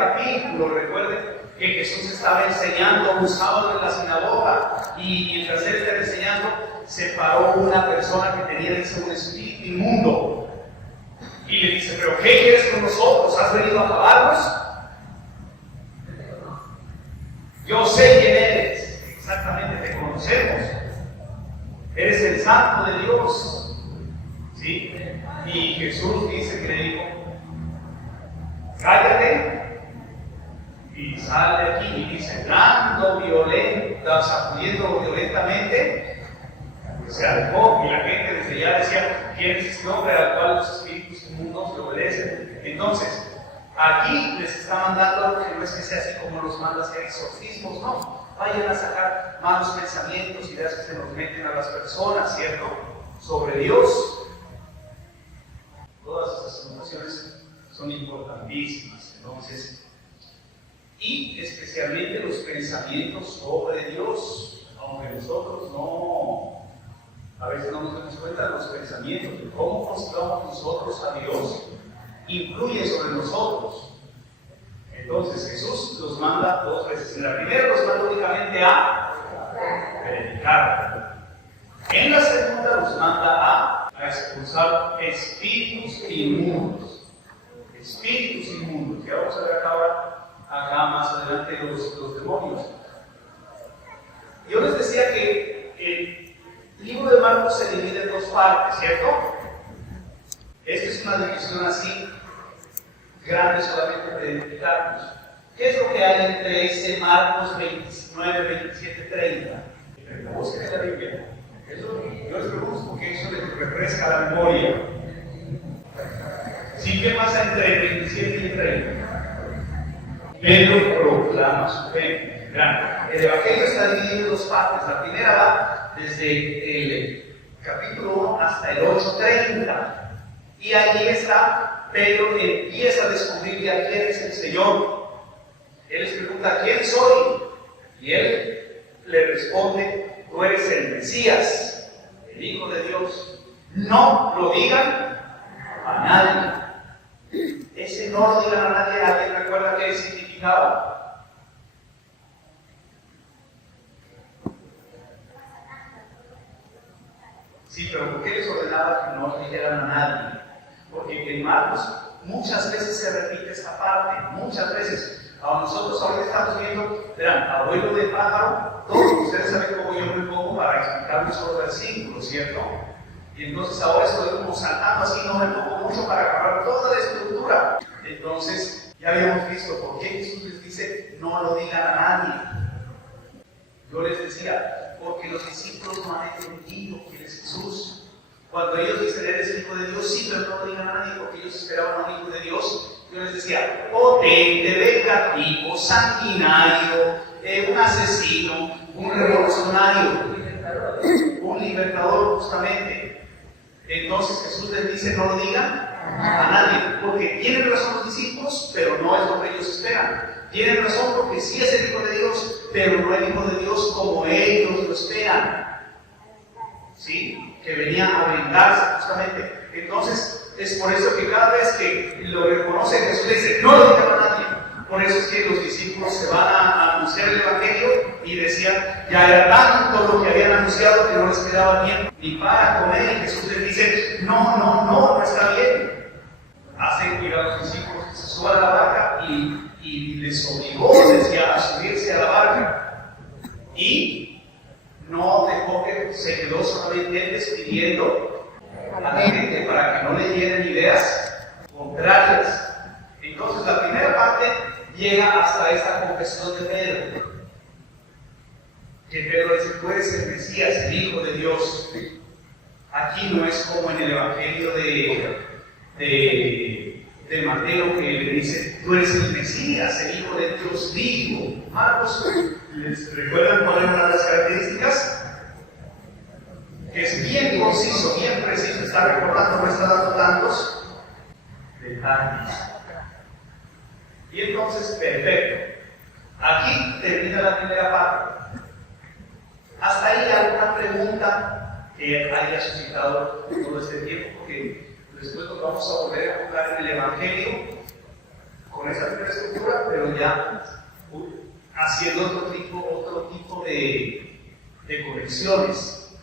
capítulo, recuerden que Jesús estaba enseñando un sábado en la sinagoga y mientras él estaba enseñando, se paró una persona que tenía, dice, un espíritu inmundo y le dice, ¿pero qué quieres con nosotros? ¿Has venido a acabarnos? Yo sé quién eres, exactamente, te conocemos. Eres el Santo de Dios. ¿Sí? Y Jesús dice que le dijo, cállate y sal de aquí. Y dice, dando violenta, sacudiendo violentamente, pues se alejó. Y la gente desde ya decía, ¿quién es este hombre al cual los espíritus inmundos le obedecen? Entonces, aquí les está mandando, que no es que sea así como los manda a hacer exorcismos, no. Vayan a sacar malos pensamientos, ideas que se nos meten a las personas, ¿cierto? Sobre Dios. Todas estas situaciones son importantísimas, entonces. Y especialmente los pensamientos sobre Dios, aunque nosotros a veces no nos damos cuenta de los pensamientos, de cómo consideramos nosotros a Dios, influye sobre nosotros. Entonces Jesús los manda dos veces. En la primera los manda únicamente a predicar. En la segunda los manda a expulsar espíritus inmundos. Espíritus inmundos. Ya vamos a ver acá más adelante los demonios. Yo les decía que el libro de Marcos se divide en dos partes, ¿cierto? Esta es una división así grande solamente para identificarnos. ¿Qué es lo que hay entre ese Marcos 29, 27, 30? Busquen en la Biblia. Yo les pregunto porque eso les refresca la memoria. ¿Sí? ¿Qué pasa entre 27 y 30? Pedro proclama su fe. El Evangelio está dividido en dos partes. La primera va desde el capítulo 1 hasta el 8:30. Y allí está, Pedro empieza a descubrir ya quién es el Señor. Él les pregunta, ¿quién soy? Y él le responde, tú eres el Mesías, el Hijo de Dios. No lo digan a nadie. Ese no lo digan a nadie. ¿Alguien recuerda qué significaba? Sí, pero ¿por qué les ordenaba que no lo dijeran a nadie? Porque en Marcos muchas veces se repite esta parte, muchas veces. A nosotros ahorita estamos viendo, verán, abuelo de pájaro, todos ustedes saben cómo yo me pongo para explicarles los versículos, ¿cierto? Y entonces ahora estoy como saltando así, no me pongo mucho para agarrar toda la estructura. Entonces, ya habíamos visto por qué Jesús les dice, no lo digan a nadie. Yo les decía, porque los discípulos no han entendido quién es Jesús. Cuando ellos dicen, eres el Hijo de Dios, sí, pero no lo digan a nadie, porque ellos esperaban a un Hijo de Dios. Yo les decía, potente, vengativo, sanguinario, un asesino, un revolucionario, un libertador justamente. Entonces Jesús les dice, no lo digan a nadie, porque tienen razón los discípulos, pero no es lo que ellos esperan. Tienen razón porque sí es el Hijo de Dios, pero no el Hijo de Dios como ellos lo esperan. ¿Sí? Que venía a vengarse justamente. Entonces, es por eso que cada vez que lo reconoce Jesús le dice, no lo digan a nadie. Por eso es que los discípulos se van a anunciar el Evangelio y decían, ya era tanto lo que habían anunciado que no les quedaba bien ni para comer. Y Jesús les dice, no está bien. Hacen ir a los discípulos que se suban a la barca y les obligó, decía, a subirse a la barca. Y no dejó que se quedó solamente él despidiendo a la gente para que no le lleguen ideas contrarias. Entonces la primera parte llega hasta esta confesión de Pedro, que Pedro dice, tú eres el Mesías, el Hijo de Dios. Aquí no es como en el Evangelio de Mateo, que le dice, tú eres el Mesías, el Hijo de Dios vivo. Marcos, ¿les recuerdan cuál es una de las características? Que es bien conciso, bien preciso, está recordando, no está dando tantos detalles. Y entonces, perfecto. Aquí termina la primera parte. Hasta ahí alguna pregunta que haya suscitado todo este tiempo, porque después nos vamos a volver a enfocar en el Evangelio con esa primera estructura, pero ya haciendo otro tipo de conexiones.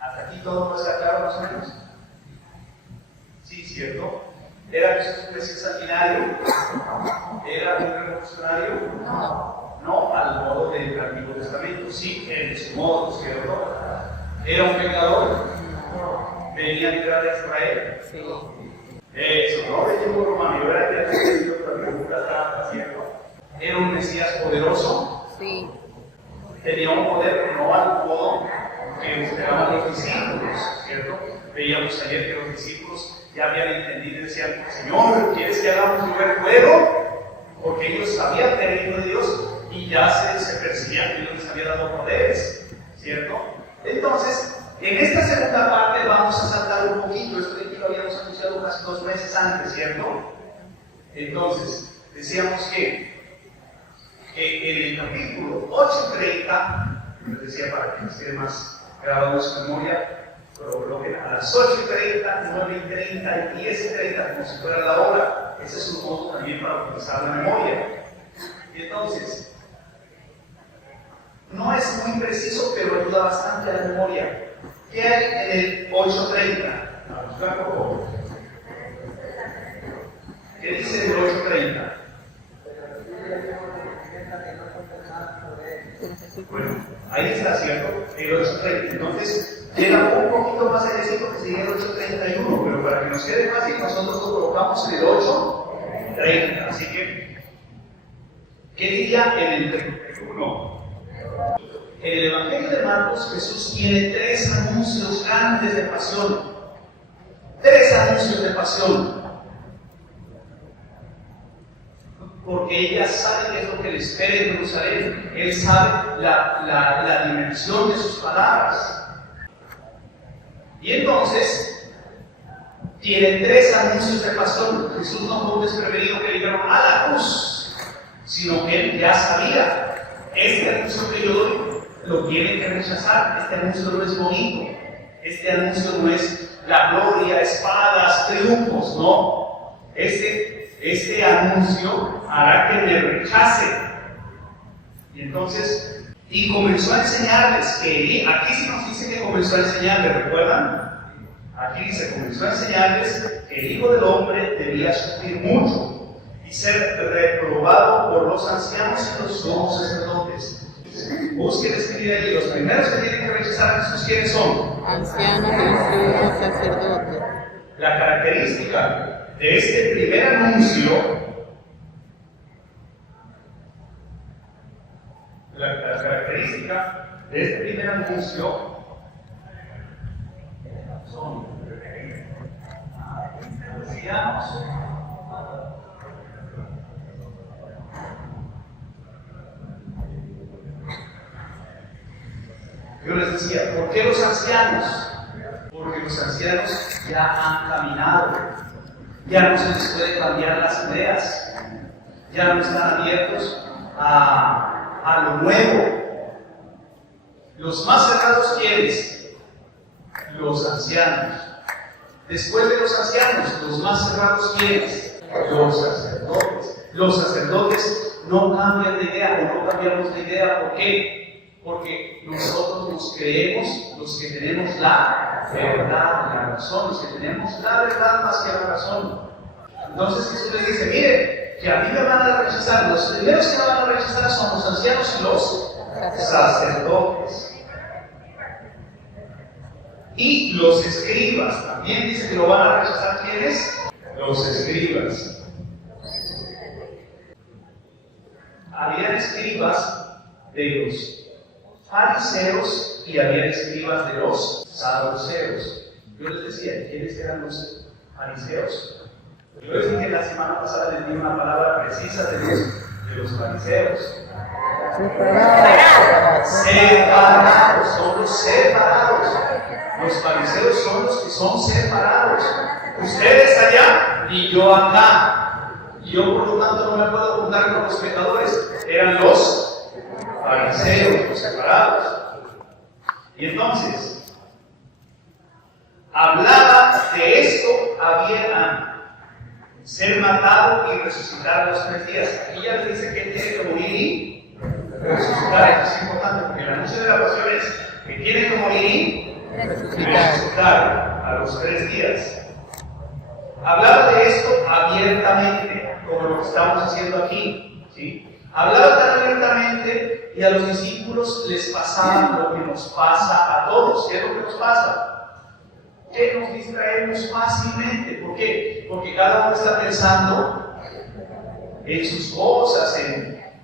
¿Hasta aquí todo no está claro más o menos? Sí, ¿cierto? ¿Era Jesús un Mesías sanguinario? ¿Era un revolucionario? No, al modo del Antiguo Testamento, sí, en su modo, ¿cierto? ¿Era un pecador? ¿Venía a librar a Israel? Sí. Eso, no de tiempo romano, era que ¿cierto? ¿Era un Mesías poderoso? Sí. Tenía un poder, no al modo que esperaban los discípulos, ¿cierto? Veíamos ayer que los discípulos ya habían entendido y decían, Señor, ¿quieres que hagamos llover fuego? Porque ellos sabían del reino de Dios y ya se percibían que Dios les había dado poderes, ¿cierto? Entonces, en esta segunda parte vamos a saltar un poquito, esto de aquí lo habíamos anunciado casi 2 meses antes, ¿cierto? Entonces, decíamos que en el capítulo 8:30, les decía para que les quede más grabado en su memoria, coloquen a las 8:30, 9:30 y 10:30 como si fuera la hora. Ese es un modo también para utilizar la memoria. Y entonces, no es muy preciso, pero ayuda bastante a la memoria. ¿Qué hay en el 8:30? A buscar por favor. ¿Qué dice el 8:30? Bueno, ahí está, ¿cierto? El 8:30. Entonces, llega un poquito más adelantito que sería el 8:31, pero para que nos quede fácil, nosotros lo colocamos en el 8:30. Así que, ¿qué diría en el 31? En el Evangelio de Marcos, Jesús tiene 3 anuncios grandes de pasión. 3 anuncios de pasión. Porque ella sabe qué es lo que le espera en Jerusalén. Él sabe la dimensión de sus palabras. Y entonces, tiene 3 anuncios de pasión. Jesús no fue un desprevenido que le dijeron a la cruz, sino que él ya sabía, este anuncio que yo doy lo tienen que rechazar. Este anuncio no es bonito. Este anuncio no es la gloria, espadas, triunfos, no. Este anuncio hará que me rechacen. Y entonces, comenzó a enseñarles que, aquí sí nos dice que comenzó a enseñarles, ¿recuerdan? Aquí dice, comenzó a enseñarles que el Hijo del Hombre debía sufrir mucho y ser reprobado por los ancianos y los sumos sacerdotes. Busquen escribir allí, los primeros que tienen que rechazar a Jesús, ¿quiénes son? Ancianos y sumos sacerdotes. La característica de este primer anuncio, son ancianos Yo les decía, ¿por qué los ancianos? Porque los ancianos ya han caminado, ya no se les puede cambiar las ideas, ya no están abiertos a lo nuevo. Los más cerrados, ¿quiénes? Los ancianos. Después de los ancianos, los más cerrados, ¿quiénes? Los sacerdotes. Los sacerdotes no cambian de idea o no cambiamos de idea. ¿Por qué? Porque nosotros nos creemos los que tenemos la verdad, la razón, los que tenemos la verdad más que la razón. Entonces Jesús les dice, miren, que a mí me van a rechazar, los primeros que me van a rechazar son los ancianos y los sacerdotes. Y los escribas, también dice que lo van a rechazar, ¿quiénes? Los escribas. Habían escribas de los fariseos y había escribas de los saduceos. Yo les decía, ¿quiénes eran los fariseos? Yo les dije la semana pasada, les di una palabra precisa de los fariseos. Separados, son los separados. Los fariseos son los que son separados. Ustedes allá y yo acá. Yo por lo tanto no me puedo juntar con los pecadores. Eran los fariseos, los separados. Y entonces, hablaba de esto, había ser matado y resucitar a los 3 días. Aquí ya les dice que él tiene que morir y resucitar. Eso es importante, porque el anuncio de la pasión es que tiene que morir y resucitar a los 3 días. Hablaba de esto abiertamente, como lo que estamos haciendo aquí, ¿sí? Hablaba tan abiertamente y a los discípulos les pasaba lo que nos pasa a todos. ¿Qué es lo que nos pasa? Que nos distraemos fácilmente. ¿Por qué? Porque cada uno está pensando en sus cosas,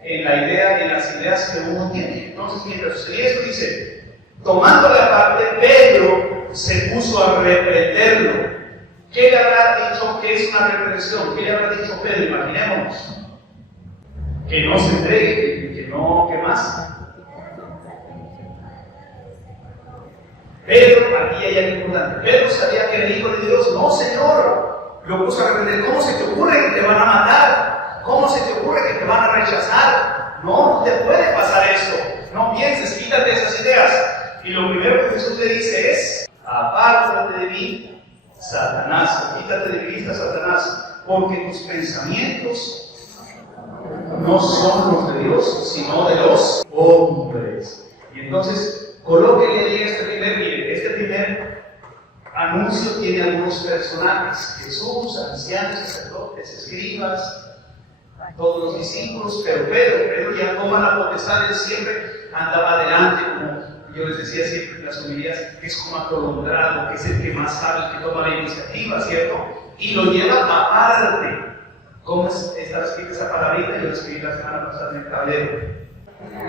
en la idea, en las ideas que uno tiene. Entonces, mientras sucedía esto, dice, tomándole aparte, Pedro se puso a reprenderlo. ¿Qué le habrá dicho? ¿Qué es una reprensión? ¿Qué le habrá dicho Pedro? Imaginémonos. Que no se entregue, que no, ¿qué más? Pedro, aquí hay algo importante. Pedro sabía que era el Hijo de Dios. No, Señor. Lo puso a reprender. ¿Cómo se te ocurre que te van a matar? ¿Cómo se te ocurre que te van a rechazar? No te puede pasar esto. No pienses, quítate esas ideas. Y lo primero que Jesús le dice es: apártate de mí, Satanás. Quítate de mi vista, Satanás, porque tus pensamientos no son los de Dios, sino de los hombres. Y entonces, colóquenle ahí este primer anuncio tiene algunos personajes: Jesús, ancianos, sacerdotes, escribas, todos los discípulos, pero Pedro ya toma la potestad. Él siempre andaba adelante, como yo les decía siempre en las homilías, que es como atolondrado, que es el que más sabe, el que toma la iniciativa, ¿cierto? Y lo lleva aparte. ¿Cómo está escrita esa palabrita? Yo la escribí la semana pasada en el tablero.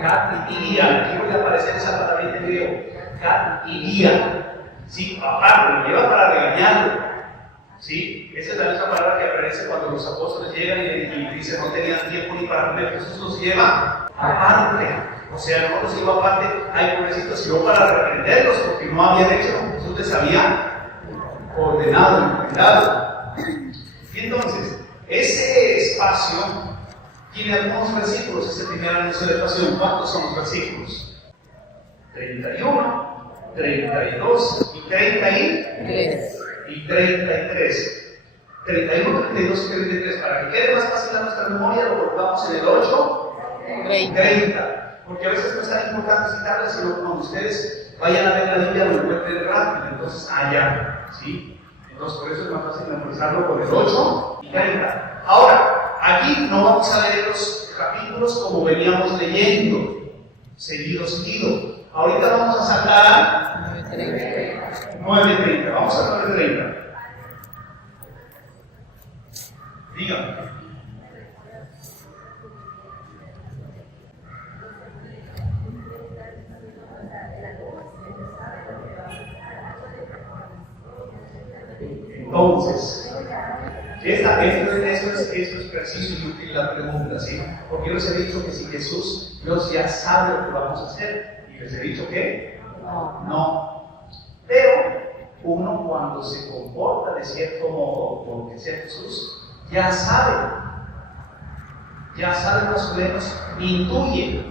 Cat y Lía. Aquí voy a aparecer esa palabrita en griego. Cat y Lía. Sí, aparte, lo lleva para regañarlo. ¿Sí? Esa es la misma palabra que aparece cuando los apóstoles llegan y dicen no tenían tiempo ni para comer. Jesús los lleva aparte. O sea, no los lleva aparte, ay pobrecitos, sino para reprenderlos, porque no habían hecho lo que Jesús les había ordenado, encomendado. Y entonces, ese espacio tiene algunos versículos, ese primer anuncio de pasión. ¿Cuántos son los versículos? 31, 32 y 33. 31, 32 y 33. Para que quede más fácil a nuestra memoria, lo colocamos en el 8, 30. Porque a veces no es tan importante citarlas, sino cuando ustedes vayan a ver la Biblia lo encuentren rápido. Entonces, allá, ¿sí? Entonces, por eso es más fácil memorizarlo con el 8 y 30. Ahora, aquí no vamos a leer los capítulos como veníamos leyendo, seguido. Ahorita vamos a saltar a 9:30. Vamos a 9:30. Díganme. Entonces, esto es preciso y útil la pregunta, ¿sí? Porque yo les he dicho que si Jesús, Dios ya sabe lo que vamos a hacer. Y les he dicho que no. Pero uno cuando se comporta de cierto modo, porque sea Jesús, ya sabe más o menos, intuye,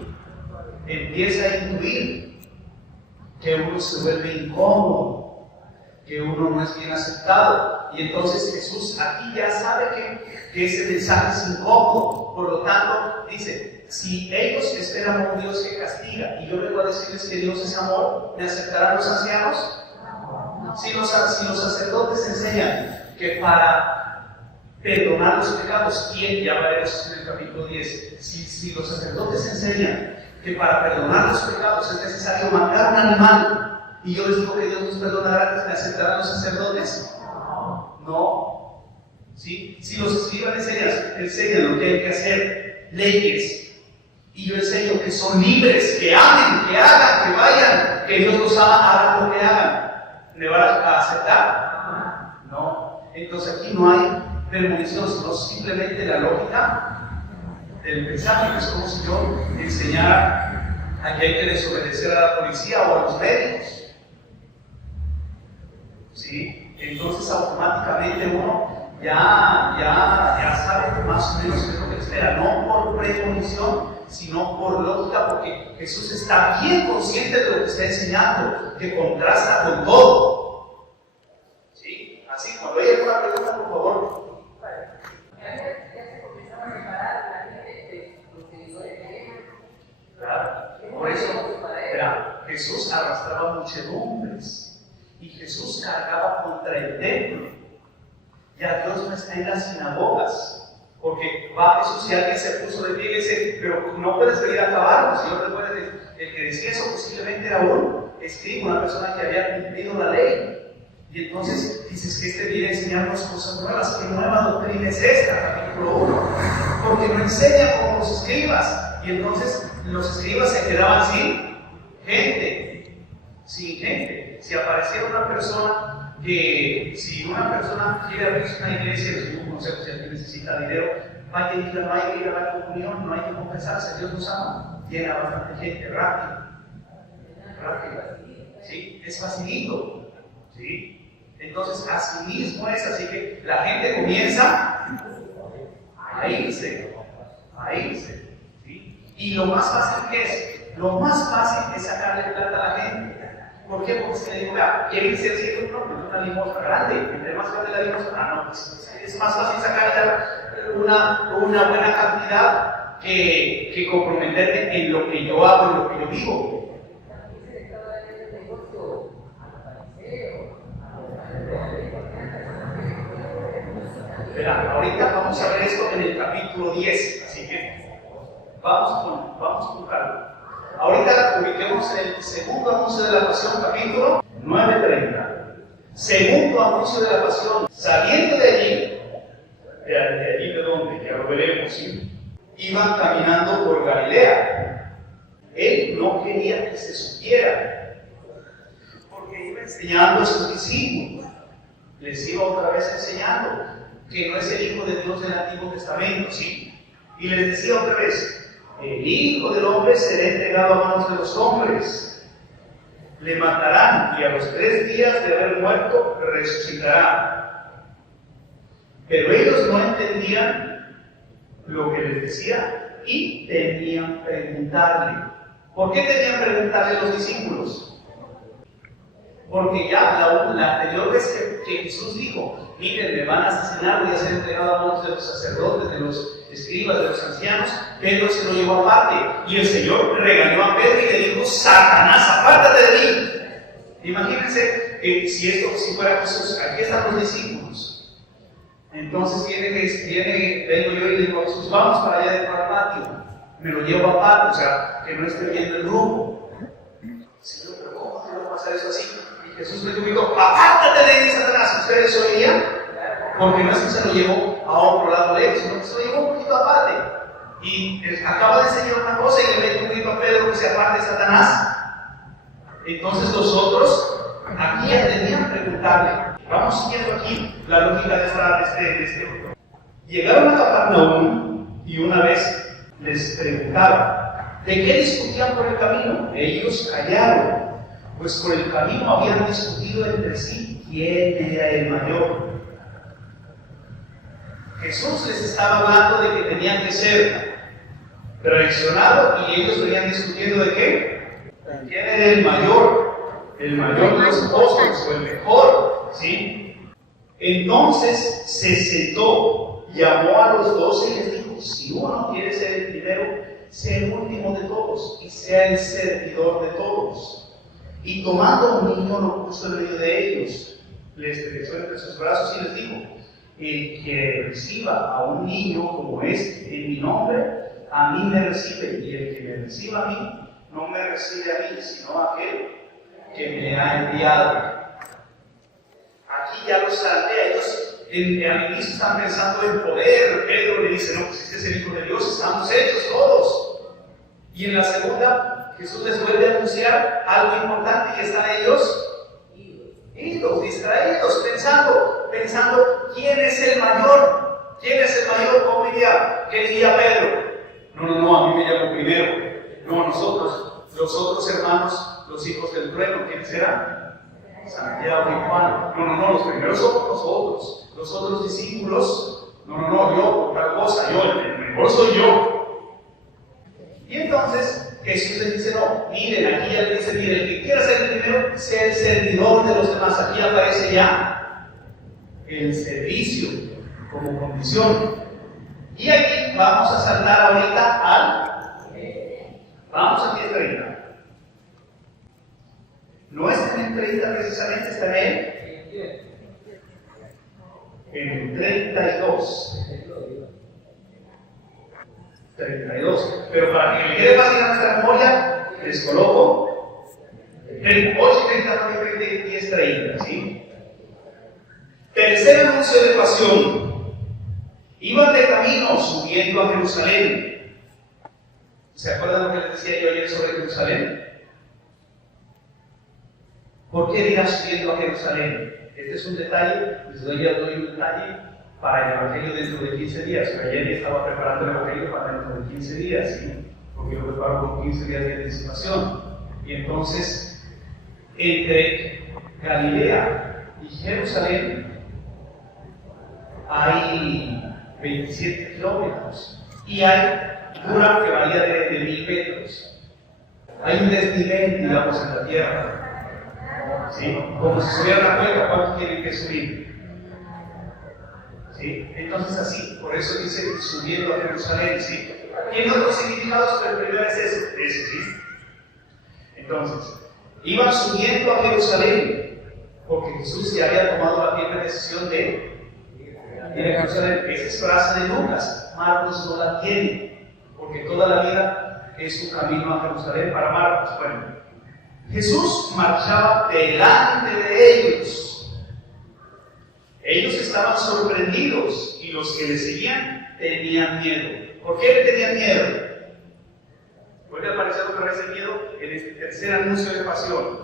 empieza a intuir que uno se vuelve incómodo, que uno no es bien aceptado. Y entonces Jesús aquí ya sabe que ese mensaje es incómodo. Por lo tanto, dice, si ellos esperan a un Dios que castiga y yo vengo a decirles que Dios es amor, ¿me aceptarán los ancianos? Si los sacerdotes enseñan que para perdonar los pecados, y ya veremos en el capítulo 10, si los sacerdotes enseñan que para perdonar los pecados es necesario matar un animal, y yo les digo que Dios nos perdonará, ¿me aceptarán los sacerdotes? No. ¿Sí? Si los escribas enseñan lo que hay que hacer, leyes, y yo enseño que son libres, que amen, que hagan, que vayan, que Dios los ama, hagan lo que hagan, ¿me van a aceptar? No. Entonces aquí no hay premonición, sino simplemente la lógica del mensaje. Es como si yo enseñara a que hay que desobedecer a la policía o a los médicos. ¿Sí? Entonces automáticamente uno ya sabe más o menos qué es lo que espera, no por premonición, sino por lógica, porque Jesús está bien consciente de lo que está enseñando, que contrasta con todo. ¿Sí? Así, cuando hay alguna pregunta, por favor, contra el templo. Ya Dios no está en las sinagogas. Porque va Jesús y alguien se puso de pie y dice, pero no puedes venir a acabarnos. Y yo recuerdo que el que decía eso posiblemente era un escriba, una persona que había cumplido la ley. Y entonces dices que este viene a enseñarnos cosas nuevas. ¿Qué nueva doctrina es esta? Capítulo 1. Porque no enseña como los escribas. Y entonces los escribas se quedaban sin gente. Sin gente. Si apareciera una persona si una persona quiere abrirse una iglesia, les doy un consejo: si alguien necesita dinero, vaya y diga, no hay que ir a la comunión, no hay que confesarse, Dios nos ama. Tiene a bastante gente, rápido. ¿Sí? Es facilito. ¿Sí? Entonces, así mismo es, así que la gente comienza a irse. ¿Sí? Y lo más fácil que es, sacarle plata a la gente. ¿Por qué? Porque si le digo, vea, ¿quieren ser ciegos? No, pues una limosna grande. Entre más grande la limosna, pues es más fácil sacarle una buena cantidad que comprometerme en lo que yo hago, en lo que yo vivo. Verán, ahorita vamos a ver esto en el capítulo 10, así que vamos con calma. Ahorita ubiquemos el segundo anuncio de la pasión, capítulo 9:30. Segundo anuncio de la pasión. Saliendo de allí, ¿de dónde? Ya lo veremos, ¿sí? Iban caminando por Galilea. Él no quería que se supiera, porque iba enseñando a sus discípulos. Les iba otra vez enseñando que no es el Hijo de Dios del Antiguo Testamento, ¿sí? Y les decía otra vez, el Hijo del Hombre será entregado a manos de los hombres. Le matarán y a los 3 días de haber muerto resucitará. Pero ellos no entendían lo que les decía y temían preguntarle. ¿Por qué temían preguntarle a los discípulos? Porque ya la anterior vez que Jesús dijo, miren, me van a asesinar, voy a ser entregado a manos de los sacerdotes, de los escribas, de los ancianos, Pedro se lo llevó aparte. Y el Señor regañó a Pedro y le dijo, Satanás, apártate de mí. Imagínense que si fuera Jesús, aquí están los discípulos. Entonces vengo yo y le digo a Jesús, vamos para allá dentro del patio. Me lo llevo aparte, o sea, que no esté viendo el grupo. Señor, pero ¿cómo te va a pasar eso así? Jesús le dijo, apártate de ahí, Satanás. ¿Ustedes oían? Porque no es que se lo llevó a otro lado de él, sino que se lo llevó un poquito aparte. Y acaba de enseñar una cosa y le mete un grito a Pedro que se aparte de Satanás. Entonces los otros aquí ya tenían que preguntarle. Vamos siguiendo aquí la lógica de este. Llegaron a Capernaum y una vez les preguntaron, ¿de qué discutían por el camino? Ellos callaron. Pues por el camino habían discutido entre sí quién era el mayor. Jesús les estaba hablando de que tenían que ser traicionados y ellos venían discutiendo de qué. ¿Quién era el mayor? El mayor de los apóstoles o el mejor, ¿sí? Entonces se sentó, llamó a los 12 y les dijo, si uno quiere ser el primero, sea el último de todos y sea el servidor de todos. Y tomando un niño lo puso en medio de ellos, le estrechó entre sus brazos y les dijo, el que reciba a un niño como este en mi nombre, a mí me recibe, y el que me reciba a mí, no me recibe a mí, sino a aquel que me ha enviado. Aquí ya los salté, ellos al inicio están pensando en poder. Pedro le dice, no, pues este es el Hijo de Dios, estamos hechos todos. Y en la segunda, Jesús les vuelve a anunciar algo importante, que están ellos idos, distraídos, pensando quién es el mayor, ¿cómo diría? ¿Qué diría Pedro? No, a mí me llamo primero. No, nosotros, los otros hermanos, los hijos del trueno, ¿quiénes eran? Santiago y Juan. No, los primeros somos nosotros, los otros discípulos. No, yo por tal cosa, el mejor soy yo. Y entonces Jesús les dice, no, miren, aquí ya les dice, miren, el que quiera ser el primero, sea el servidor de los demás. Aquí aparece ya el servicio como condición. Y aquí vamos a saltar ahorita vamos a 10:30. No está en el 30 precisamente, está en el en el 32. 32. Pero para que le quede fácil a nuestra memoria, les coloco 38, 39, 20, 10, 30, ¿sí? Tercer anuncio de pasión. Iban de camino subiendo a Jerusalén. ¿Se acuerdan lo que les decía yo ayer sobre Jerusalén? ¿Por qué dirá subiendo a Jerusalén? Este es un detalle, les doy un detalle para el Evangelio dentro de 15 días. Ayer ya estaba preparando el Evangelio para dentro de 15 días, ¿sí? Porque lo preparo con 15 días de anticipación. Y entonces, entre Galilea y Jerusalén hay 27 kilómetros y hay dura que varía de 1000 metros. Hay un desnivel, digamos, en la tierra. ¿Sí? Como si subiera una cueva, ¿cuánto tienen que subir? ¿Sí? Entonces así, por eso dice subiendo a Jerusalén, ¿sí? Tiene otros significados, pero el primero es eso, ¿sí? Entonces, iban subiendo a Jerusalén, porque Jesús ya había tomado la firme decisión de ir a Jerusalén. Esa es frase de Lucas, Marcos no la tiene, porque toda la vida es un camino a Jerusalén para Marcos. Bueno, Jesús marchaba delante de ellos. Ellos estaban sorprendidos y los que le seguían tenían miedo. ¿Por qué le tenían miedo? Vuelve a aparecer otra vez el miedo en este tercer anuncio de pasión.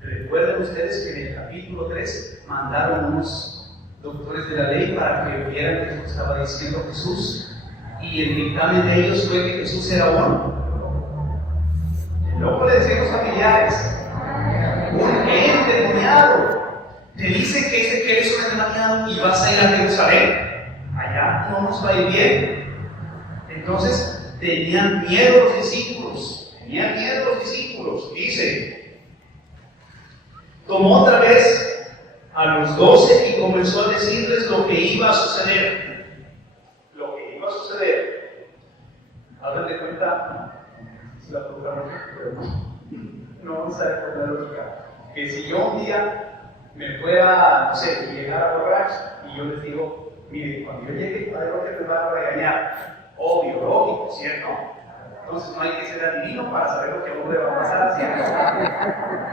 Recuerden ustedes que en el capítulo 3 mandaron unos doctores de la ley para que vieran qué estaba diciendo Jesús, y el dictamen de ellos fue que Jesús era bueno. Luego le decían los familiares, un endemoniado. Te dice que eres un endemoniado y vas a ir a Jerusalén. Allá no nos va a ir bien. Entonces tenían miedo los discípulos. Dice, tomó otra vez a los 12 y comenzó a decirles lo que iba a suceder. Hagan de cuenta. La no vamos a recordar lógica. Que si yo un día me fuera, no sé, llegar a borracho y yo les digo, mire, cuando yo llegue, el padre me va a regañar. Obvio, lógico, ¿cierto? Entonces no hay que ser adivino para saber lo que a uno le va a pasar, ¿cierto?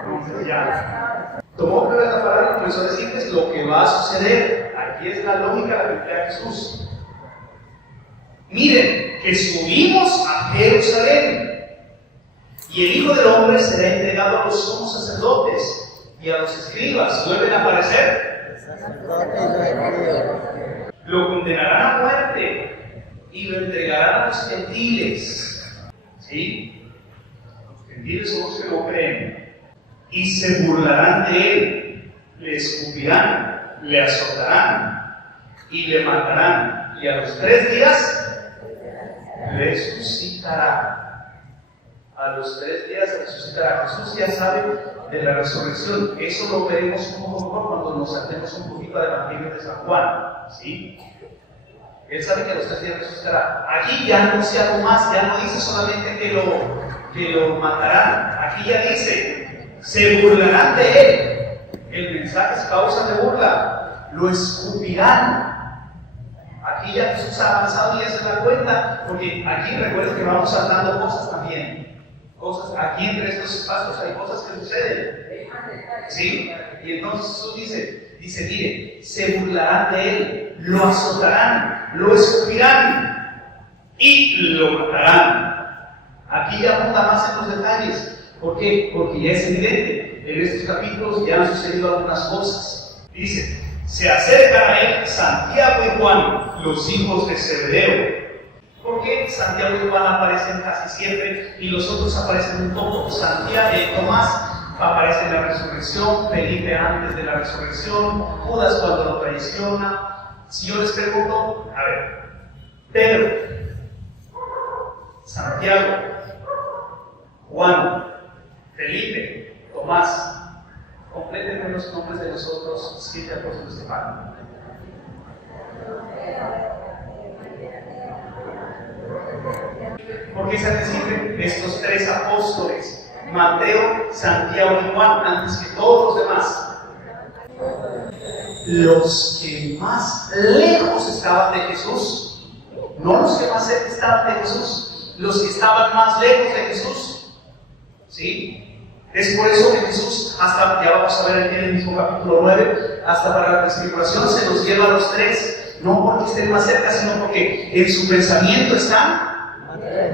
Entonces ya. Tomó otra vez la palabra y comenzó a decirles lo que va a suceder. Aquí es la lógica que emplea Jesús. Miren, que subimos a Jerusalén. Y el Hijo del Hombre será entregado a los sumos sacerdotes y a los escribas. ¿Vuelven a aparecer? Lo condenarán a muerte y lo entregarán a los gentiles. ¿Sí? Los gentiles son los que no creen. Y se burlarán de él, le escupirán, le azotarán y le matarán. Y a los 3 días resucitará. A los 3 días resucitará. Jesús ya sabe de la resurrección. Eso lo veremos un poco mejor cuando nos saltemos un poquito del Evangelio de San Juan. ¿Sí? Él sabe que a los 3 días resucitará. Aquí ya no dice algo más, ya no dice solamente que lo matarán. Aquí ya dice, se burlarán de él. El mensaje es causa de burla. Lo escupirán. Aquí ya Jesús ha avanzado y ya se da cuenta, porque aquí recuerden que vamos saltando cosas también. Aquí entre estos pasos hay cosas que suceden. ¿Sí? Y entonces Jesús dice, mire, se burlarán de él, lo azotarán, lo escupirán y lo matarán. Aquí ya apunta más en los detalles. ¿Por qué? Porque ya es evidente. En estos capítulos ya han sucedido algunas cosas. Dice, se acercan a él Santiago y Juan, los hijos de Zebedeo. ¿Por qué Santiago y Juan aparecen casi siempre y los otros aparecen un poco? Tomás aparece en la resurrección, Felipe antes de la resurrección, Judas cuando lo traiciona. Si yo les pregunto, a ver, Pedro, Santiago, Juan, Felipe, Tomás, complétenme los nombres de los otros 7 apóstoles de Pablo. ¿Por qué se deciden estos 3 apóstoles? Mateo, Santiago y Juan, antes que todos los demás. los que más lejos estaban de Jesús, no los que más cerca estaban de Jesús, los que estaban más lejos de Jesús. ¿Sí? Es por eso que Jesús, hasta, ya vamos a ver aquí en el mismo capítulo 9, hasta para la transfiguración se los lleva a los tres, no porque estén más cerca, sino porque en su pensamiento están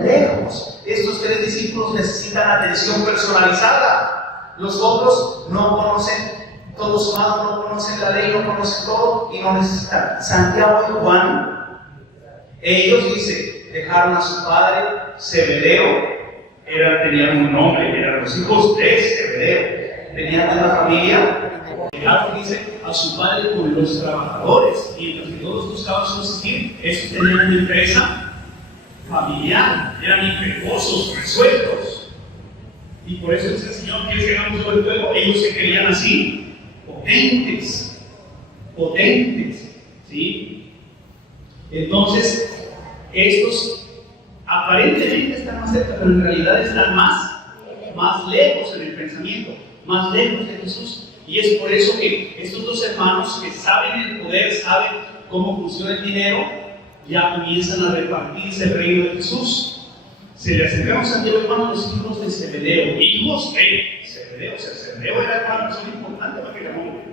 lejos. Estos tres discípulos necesitan atención personalizada. Los otros no conocen, todos humanos no conocen la ley, no conocen todo y no necesitan. Santiago y Juan, ellos, dice, dejaron a su padre Zebedeo. Tenían un nombre, eran los hijos de Zebedeo, tenían una familia, dice, a su padre con los trabajadores, y en los que todos buscaban subsistir. Estos tenían una empresa familiar, eran impetuosos, resueltos, y por eso dice el Señor: ¿quieres que hagamos sobre el fuego? Ellos se creían así, potentes, ¿sí? Entonces, estos aparentemente están más cerca, pero en realidad están más lejos en el pensamiento, más lejos de Jesús. Y es por eso que estos dos hermanos que saben el poder, saben cómo funciona el dinero, ya comienzan a repartirse el reino de Jesús. Se le acercaron a Santiago, hermano, los hijos de Zebedeo, hijos de Zebedeo. O sea, Zebedeo era una persona importante para aquel hombre.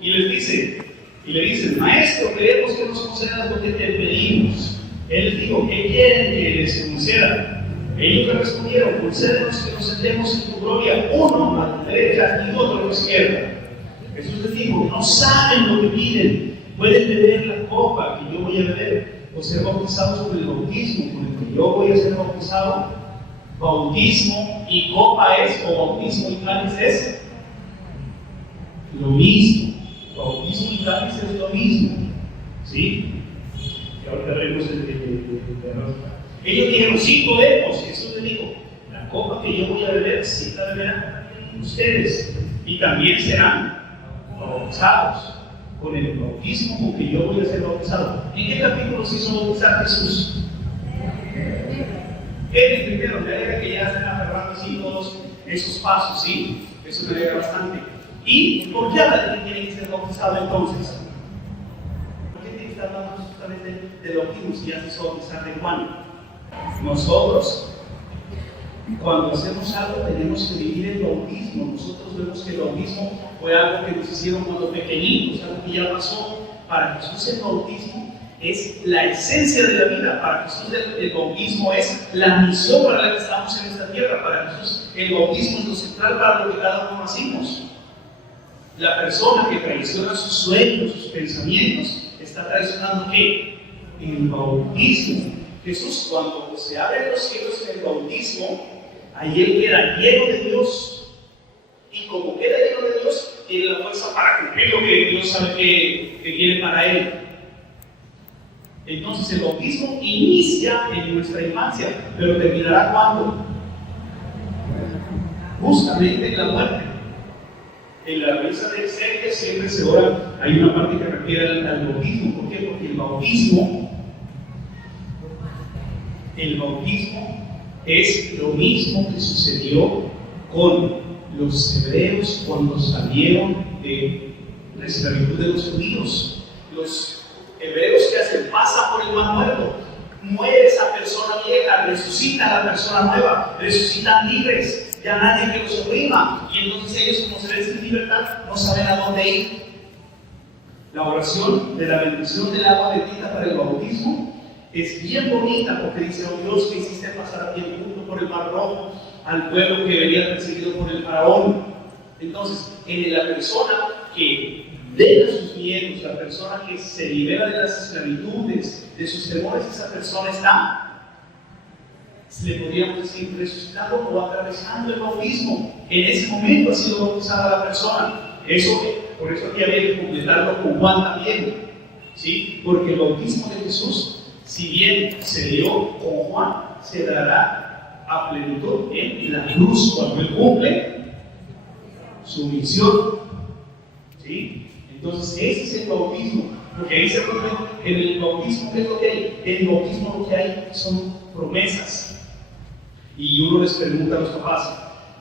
Y le dicen: maestro, queremos que nos concedas lo que te pedimos. Él les dijo: ¿qué quieren que les conceda? Ellos le respondieron: concédenos que nos sentemos en tu gloria, uno a tu derecha y otro a tu izquierda. Jesús les dijo: no saben lo que piden, pueden beber la copa que yo voy a beber, o ser bautizados con el bautismo con el que yo voy a ser bautizado. Bautismo y copa es, o bautismo y cáliz es lo mismo. Bautismo y cáliz es lo mismo, ¿sí? Ahorita veremos ellos dijeron: sí podemos. Jesús les dijo: la copa que yo voy a beber, sí la beberán ustedes, y también serán bautizados con el bautismo con que yo voy a ser bautizado. ¿En qué capítulo se hizo bautizar Jesús? El primero. Me alegra que ya estén aferrando así todos esos pasos, ¿sí? Eso me alegra bastante. ¿Y por qué habla de que tiene que ser bautizado entonces? Hablando justamente del bautismo, si ya se hizo bautizar de Juan. Nosotros, cuando hacemos algo, tenemos que vivir el bautismo. Nosotros vemos que el bautismo fue algo que nos hicieron cuando pequeñitos, algo que ya pasó. Para Jesús el bautismo es la esencia de la vida. Para Jesús el bautismo es la misión para la que estamos en esta tierra. Para Jesús el bautismo es lo central para lo que cada uno hacemos. La persona que traiciona sus sueños, sus pensamientos, está traicionando ¿qué? El bautismo. Jesús, cuando se abren los cielos en el bautismo, ahí Él queda lleno de Dios. Y como queda lleno de Dios, tiene la fuerza para cumplir lo que Dios sabe que quiere para Él. Entonces el bautismo inicia en nuestra infancia, pero terminará ¿cuándo? Justamente en la muerte. En la misa de Exequias siempre se ora, hay una parte que refiere al bautismo. ¿Por qué? Porque el bautismo es lo mismo que sucedió con los hebreos cuando salieron de la esclavitud de los judíos. Los hebreos que hacen, pasan por el mar muerto, muere esa persona vieja, resucita la persona nueva, resucitan libres. Ya nadie que los oprima, y entonces ellos, como se les da libertad, no saben a dónde ir. La oración de la bendición del agua bendita para el bautismo es bien bonita, porque dice: oh Dios, que hiciste pasar a ti el mundo por el mar rojo al pueblo que venía perseguido por el faraón. Entonces, en la persona que deja sus miedos, la persona que se libera de las esclavitudes, de sus temores, esa persona está, le podríamos decir, resucitando o atravesando el bautismo. En ese momento ha sido bautizada la persona. Por eso aquí había que completarlo con Juan también, ¿sí? Porque el bautismo de Jesús, si bien se dio con Juan, se dará a plenitud en la cruz cuando Él cumple su misión, ¿sí? Entonces ese es el bautismo, porque ahí se promete. En el bautismo, ¿qué es lo que hay? En el bautismo lo que hay son promesas. Y uno les pregunta a los papás: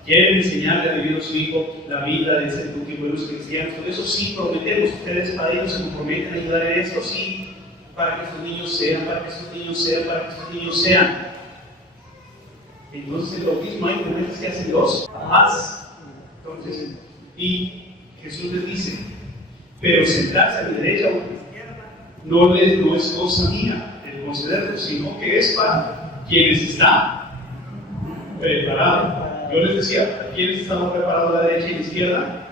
quieren enseñarle a vivir a su hijo la vida de ser buenos cristianos. Por eso sí prometemos, ustedes para ellos se comprometen a ayudar en esto, sí, para que estos niños sean, para que estos niños sean, para que estos niños sean. Entonces el bautismo hay promesas que hace Dios, más. Entonces, y Jesús les dice, pero sentarse a mi derecha o a mi izquierda no es cosa mía el concederlo, sino que es para quienes están preparados. Yo les decía, ¿a quiénes estamos preparados a la derecha y a la izquierda?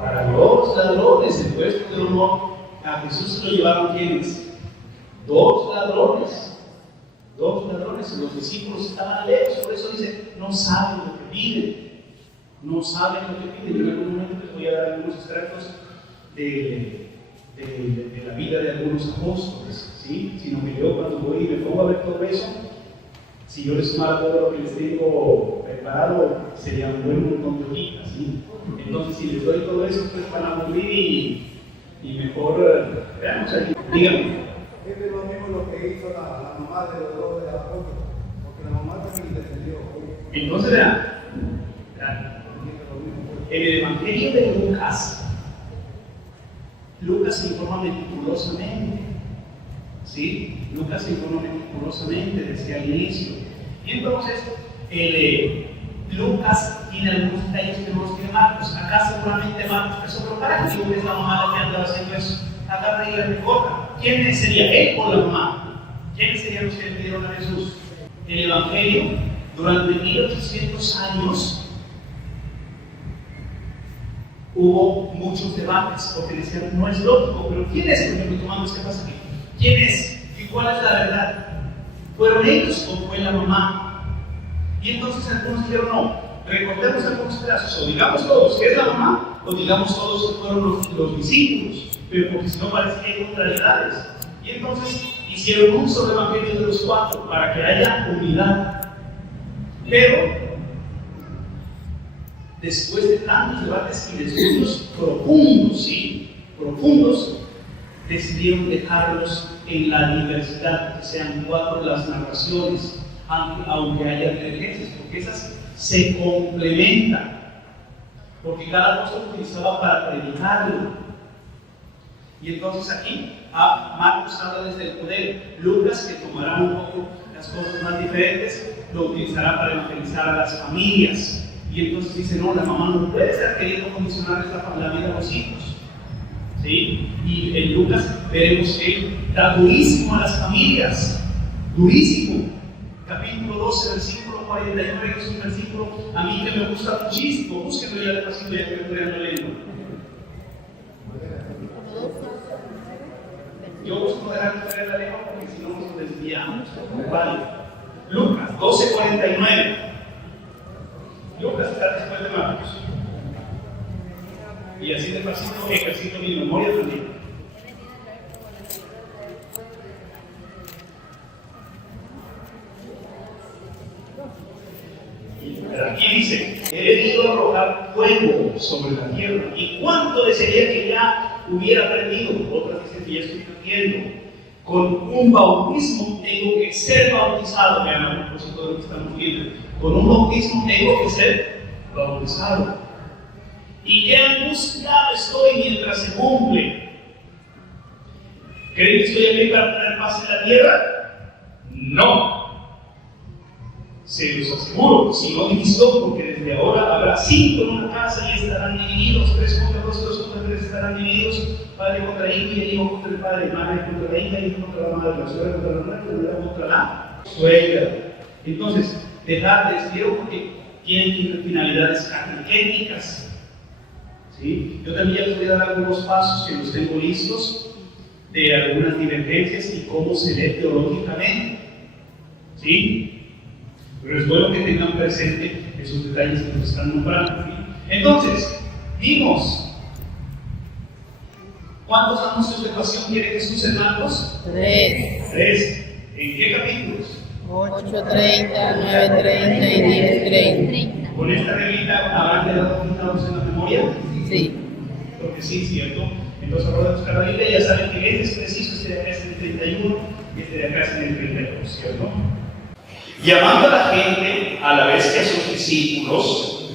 Para los ladrones, el puesto de honor. A Jesús se lo llevaron ¿quiénes? Dos ladrones, los discípulos estaban lejos, por eso dice, no saben lo que piden. No saben lo que piden. Yo en algún momento les voy a dar algunos extractos de la vida de algunos apóstoles, ¿sí? Sino que yo cuando voy y me pongo a ver todo eso, si yo les sumara todo lo que les tengo preparado, sería un buen montón de hojitas, ¿sí? Entonces, si les doy todo eso, pues van a morir y mejor, veamos aquí. Díganme. Es lo mismo lo que hizo la mamá de los dos de la apóstol, porque la mamá también defendió. Entonces, vean. En el Evangelio de Lucas se informa meticulosamente, ¿sí? Lucas se informa meticulosamente desde el inicio. Y entonces, Lucas tiene algunos detalles que no los tiene Marcos. Acá seguramente Marcos pensó, pero ¿para qué es la mamá la que andaba haciendo eso? Acá reía de corta. ¿Quién sería él o la mamá? ¿Quiénes serían los que le pidieron a Jesús? En el Evangelio, durante 1800 años, hubo muchos debates, porque decían, no es lógico, pero ¿quién es? Por ejemplo, tomando este pasaje, ¿quién es? ¿Y cuál es la verdad? ¿Fueron ellos o fue la mamá? Y entonces algunos dijeron, no, recortemos algunos pedazos, o digamos todos que es la mamá, o digamos todos que fueron los discípulos, pero porque si no parece que hay contrariedades. Y entonces hicieron un solo evangelio de los cuatro, para que haya unidad. Pero después de tantos debates y de estudios profundos, ¿sí? Profundos, decidieron dejarlos en la diversidad, que sean cuatro las narraciones, aunque haya divergencias, porque esas se complementan, porque cada apóstol utilizaba para predicarlo. Y entonces aquí Marcos habla desde el poder, Lucas, que tomará un poco las cosas más diferentes, lo utilizará para evangelizar a las familias. Y entonces dice, no, la mamá no puede estar queriendo condicionar la vida de los hijos, ¿sí? Y en Lucas veremos que él da durísimo a las familias, durísimo. Capítulo 12, versículo 49, que es un versículo a mí que me gusta muchísimo. Búsquenlo ya despacito, ya que me estoy leyendo. Yo busco dejar de leer la lengua porque si no nos desviamos. Vale. Lucas 12:49. Lucas está después de Marcos. Y así despacito ejercito mi memoria también. Aquí dice, he venido a arrojar fuego sobre la tierra. ¿Y cuánto desearía que ya hubiera aprendido? Otras dicen que ya estoy aprendiendo. Con un bautismo tengo que ser bautizado. Vean a propósito de lo que estamos viendo. Con un bautismo tengo que ser bautizado. ¿Y qué angustiado estoy mientras se cumple? ¿Creen que estoy aquí para tener paz en la tierra? No. Se los aseguro, si no diviso, porque desde ahora habrá 5 en una casa y estarán divididos, 3 contra 2, 2 contra 3 estarán divididos, padre contra hijo y el hijo contra el padre, madre contra la hija, hijo contra la madre, la suegra contra la madre, contra la suegra. Entonces, dejar de escribir porque tienen finalidades étnicas. ¿Sí? Yo también les voy a dar algunos pasos que los tengo listos de algunas divergencias y cómo se lee teológicamente. ¿Sí? Pero es bueno que tengan presente esos detalles que nos están nombrando. ¿Sí? Entonces, vimos. ¿Cuántos anuncios de pasión quiere Jesús en Marcos? 3. ¿En qué capítulos? 8:30, 9:30 y 10:30. ¿Con esta reglita habrán quedado apuntados en la memoria? Sí. Porque sí, cierto. Entonces, ahora de buscar la Biblia, ya saben que este es preciso, este de acá es en el 31 y este de acá es en el 32, ¿cierto? Llamando a la gente, a la vez que a sus discípulos,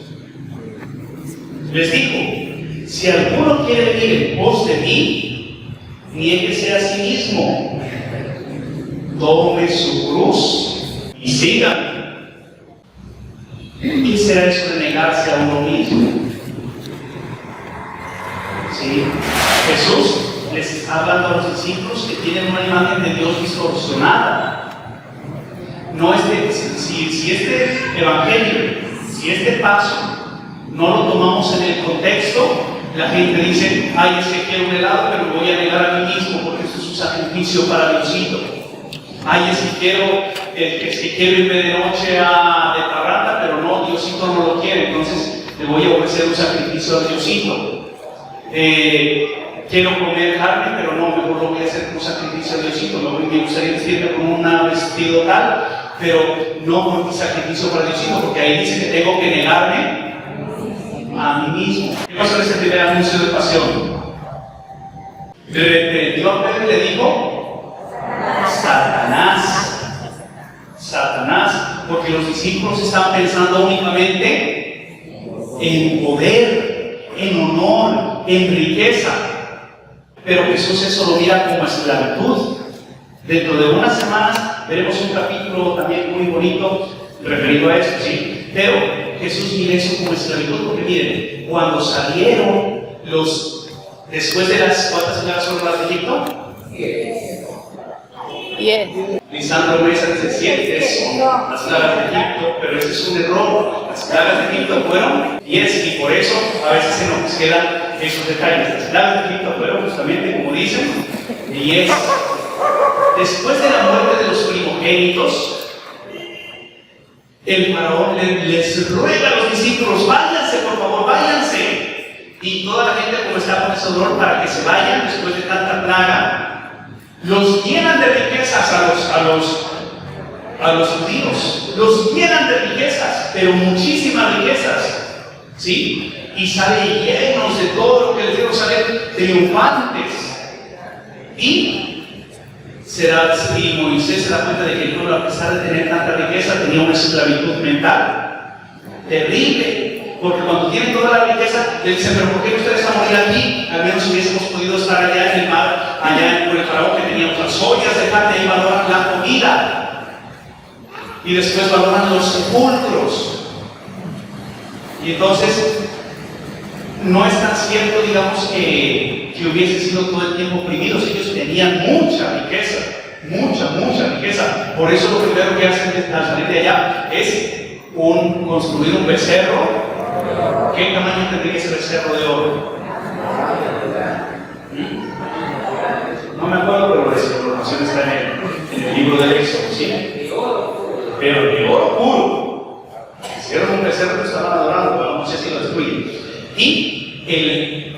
les dijo: si alguno quiere venir en pos de mí, niéguese a sí mismo, tome su cruz y sígame. ¿Qué será eso de negarse a uno mismo? ¿Sí? Jesús les está hablando a los discípulos que tienen una imagen de Dios distorsionada. No si este evangelio, si este paso no lo tomamos en el contexto, la gente dice: ay, es que quiero un helado, pero me voy a negar a mí mismo porque esto es un sacrificio para Diosito. Ay, es que quiero irme de noche de parranda, pero no, Diosito no lo quiere, entonces le voy a ofrecer un sacrificio a Diosito. Quiero comer carne, pero no, mejor lo voy a hacer como sacrificio a Diosito. Me gustaría vestirme con un vestido tal, pero no con mi sacrificio para Diosito, porque ahí dice que tengo que negarme a mí mismo. ¿Qué pasó en este primer anuncio de pasión? Dios a Pedro le dijo: Satanás, porque los discípulos estaban pensando únicamente en poder, en honor, en riqueza. Pero Jesús eso lo mira como esclavitud. Dentro de unas semanas veremos un capítulo también muy bonito referido a esto, ¿sí? Pero Jesús mira eso como esclavitud, porque miren, cuando salieron después de ¿cuántas plagas fueron las de Egipto? 10. Lisandro Mesa dice 7 son las plagas de Egipto, pero ese es un error. Las plagas de Egipto fueron 10 y por eso a veces se nos quedan esos detalles. Las plagas de Egipto fueron justamente, como dicen, 10. Después de la muerte de los primogénitos, el faraón les ruega a los discípulos: váyanse, por favor, váyanse. Y toda la gente, como está con ese dolor, para que se vayan después de tanta plaga. Los llenan de riquezas a los judíos, los llenan de riquezas, pero muchísimas riquezas, ¿sí? Y salen llenos de todo lo que les dieron, salen triunfantes. Y Moisés se da cuenta de que el pueblo, a pesar de tener tanta riqueza, tenía una esclavitud mental terrible. Porque cuando tienen toda la riqueza, le dicen: pero ¿por qué ustedes van a morir aquí? Al menos hubiésemos podido estar allá en el mar, allá con el faraón, que teníamos las ollas de carne, y valoran la comida. Y después valoran los sepulcros. Y entonces, no es tan cierto, digamos, que hubiesen sido todo el tiempo oprimidos. Ellos tenían mucha riqueza, mucha riqueza. Por eso lo primero que hacen al salir de allá es construir un becerro. ¿Qué tamaño tendría ese becerro de oro? No me acuerdo, pero la información está en el libro del Éxodo, ¿sí? Pero de oro puro. Hicieron un becerro que estaban adorando, pero no sé si lo destruyen. Y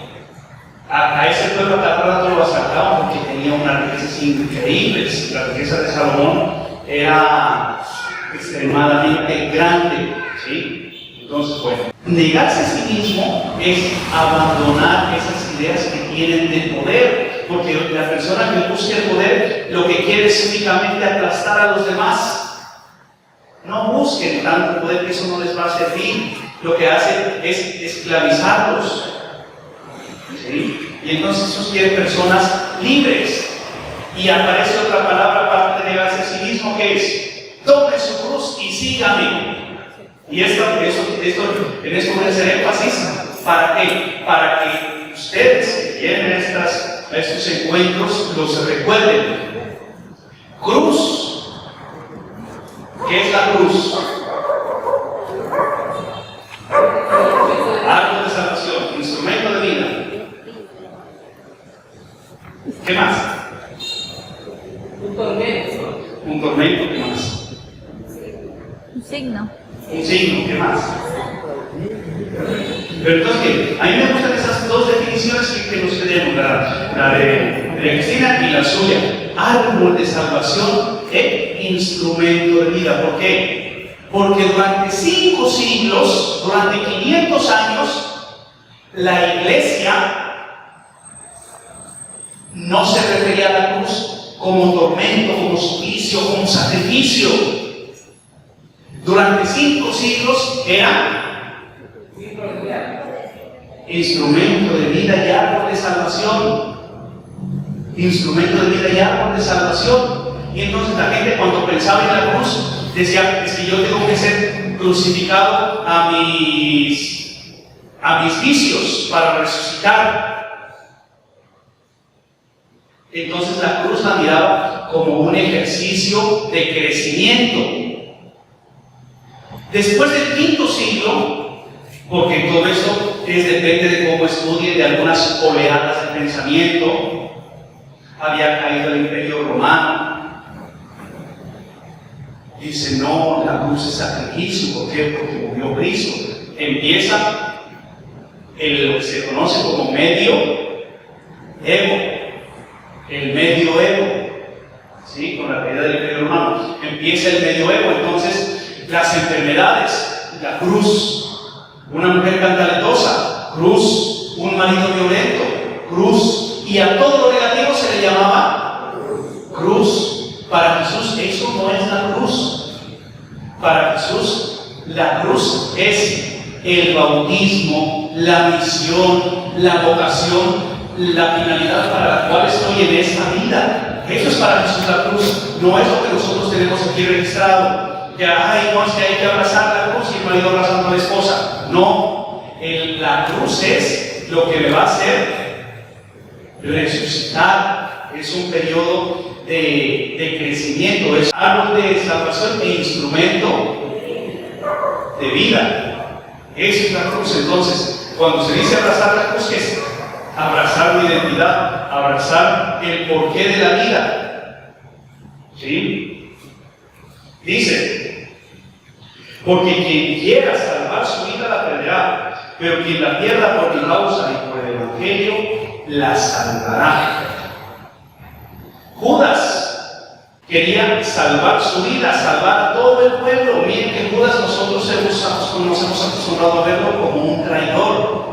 a ese pueblo cada rato lo asaltaban porque tenía unas riquezas increíbles. La riqueza de Salomón era extremadamente grande, ¿sí? Entonces, bueno, negarse a sí mismo es abandonar esas ideas que tienen de poder, porque la persona que busca el poder lo que quiere es únicamente aplastar a los demás. No busquen tanto poder, que eso no les va a servir. Lo que hace es esclavizarlos, ¿sí? Y entonces Jesús quiere personas libres. Y aparece otra palabra para de negarse a sí mismo, que es: tome su cruz y sígame. Y en esto voy a hacer énfasis. ¿Para qué? Para que ustedes que vienen a estos encuentros los recuerden. Cruz. ¿Qué es la cruz? Árbol de salvación, instrumento de vida. ¿Qué más? Un tormento, ¿qué más? Un signo. Un signo, ¿qué más? Pero entonces, a mí me gustan esas dos definiciones que nos tenemos, la de Cristina y la suya. Árbol de salvación e instrumento de vida. ¿Por qué? Porque durante 5 siglos, durante 500 años, la iglesia no se refería a la cruz como tormento, como suplicio, como sacrificio. Durante 5 siglos era instrumento de vida y árbol de salvación. Instrumento de vida y árbol de salvación. Y entonces la gente, cuando pensaba en la cruz, decía: es que yo tengo que ser crucificado a mis vicios para resucitar. Entonces la cruz la miraba como un ejercicio de crecimiento. Después del 5.º siglo, porque todo esto depende de cómo estudien, de algunas oleadas de pensamiento, había caído el Imperio Romano. Dice: no, la cruz es sacrificio. ¿Por qué? Porque murió Cristo. Empieza lo que se conoce como medioevo, el medioevo, ¿sí? Con la caída del Imperio Romano empieza el medioevo. Entonces las enfermedades, la cruz, una mujer cantalentosa, cruz, un marido violento, cruz, y a todo lo negativo se le llamaba cruz. Para Jesús eso no es la cruz. Para Jesús la cruz es el bautismo, la misión, la vocación, la finalidad para la cual estoy en esta vida. Eso es para Jesús la cruz. No es lo que nosotros tenemos aquí registrado. Que ay, no, es que hay que abrazar la cruz y el marido abrazando a la esposa. No, la cruz es lo que me va a hacer resucitar. Es un periodo de crecimiento, es árbol de salvación e instrumento de vida. Esa es la cruz. Entonces, cuando se dice abrazar la cruz, ¿qué es? Abrazar mi identidad, abrazar el porqué de la vida. ¿Sí? Dice: porque quien quiera salvar su vida la perderá, pero quien la pierda por mi causa y por el Evangelio la salvará. Judas quería salvar su vida, salvar a todo el pueblo. Miren que Judas nosotros nos hemos acostumbrado a verlo como un traidor,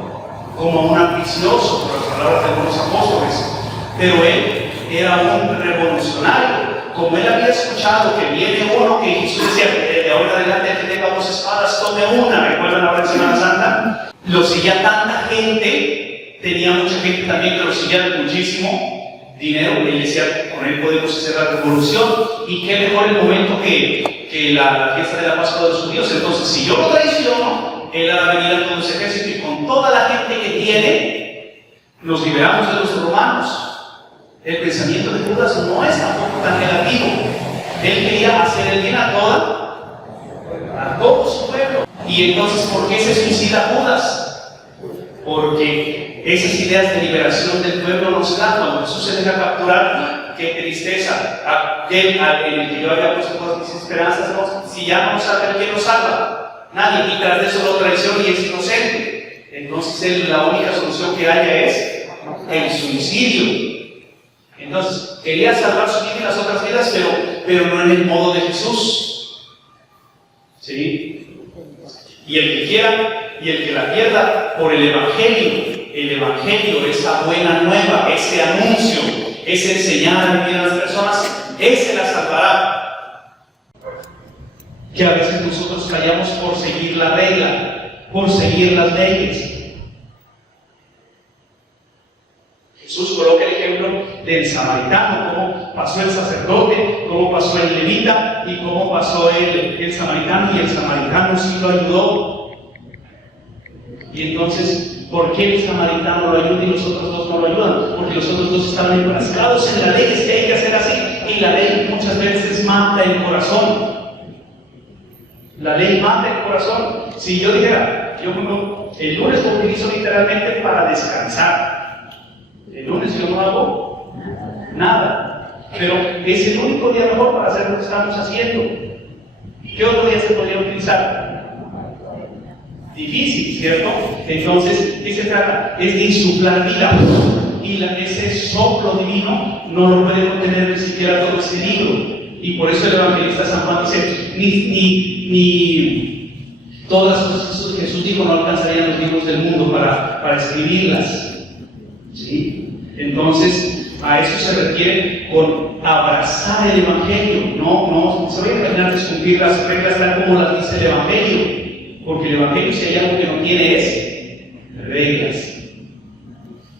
como un ambicioso, por las palabras de algunos apóstoles. Pero él era un revolucionario. Como él había escuchado que viene uno, que Jesús decía: de ahora en adelante el que tenga 2 espadas, tome una. ¿Recuerdan ahora en Semana Santa? Lo seguía tanta gente, tenía mucha gente también que lo seguía de muchísimo dinero. Él decía: con él podemos hacer la revolución. Y qué mejor el momento que la fiesta de la Pascua de los judíos. Entonces, si yo lo traiciono, él hará venir a todo ese ejército y con toda la gente que tiene, nos liberamos de los romanos. El pensamiento de Judas no es tampoco tan negativo. Él quería hacer el bien a todo su pueblo. Y entonces, ¿por qué se suicida Judas? Porque esas ideas de liberación del pueblo no se dan. Cuando Jesús se deja capturar, qué tristeza. Aquel en el que yo había puesto todas mis esperanzas, ¿no? Si ya no nos salva, ¿quién nos salva? Nadie. Y tras de eso lo traiciona y es inocente. Entonces la única solución que haya es el suicidio. Entonces, quería salvar su vida y las otras vidas, pero no en el modo de Jesús. ¿Sí? Y el que quiera y el que la pierda por el Evangelio, esa buena nueva, ese anuncio, ese enseñar a vivir a las personas, ese la salvará. Que a veces nosotros callamos por seguir la regla, por seguir las leyes. Jesús coloca el ejemplo del samaritano, cómo pasó el sacerdote, cómo pasó el levita y cómo pasó el samaritano, y el samaritano sí lo ayudó. Y entonces, ¿por qué el samaritano lo ayuda y los otros dos no lo ayudan? Porque los otros dos estaban enfrascados en la ley, es que hay que hacer así, y la ley muchas veces mata el corazón. La ley mata el corazón. Si yo dijera, el lunes lo utilizo literalmente para descansar. El lunes yo no hago nada, pero es el único día mejor para hacer lo que estamos haciendo. ¿Qué otro día se podría utilizar? Difícil, ¿cierto? Entonces, ¿qué se trata? Es de insuflar vida. Y ese soplo divino no lo puede contener ni siquiera todo este libro. Y por eso el evangelista San Juan dice: ni todas las cosas que Jesús dijo no alcanzarían los libros del mundo para escribirlas. ¿Sí? Entonces, a eso se refiere con abrazar el Evangelio. No se vayan a imaginar cumplir las reglas tal como las dice el Evangelio, porque el Evangelio, si hay algo que no tiene, es reglas.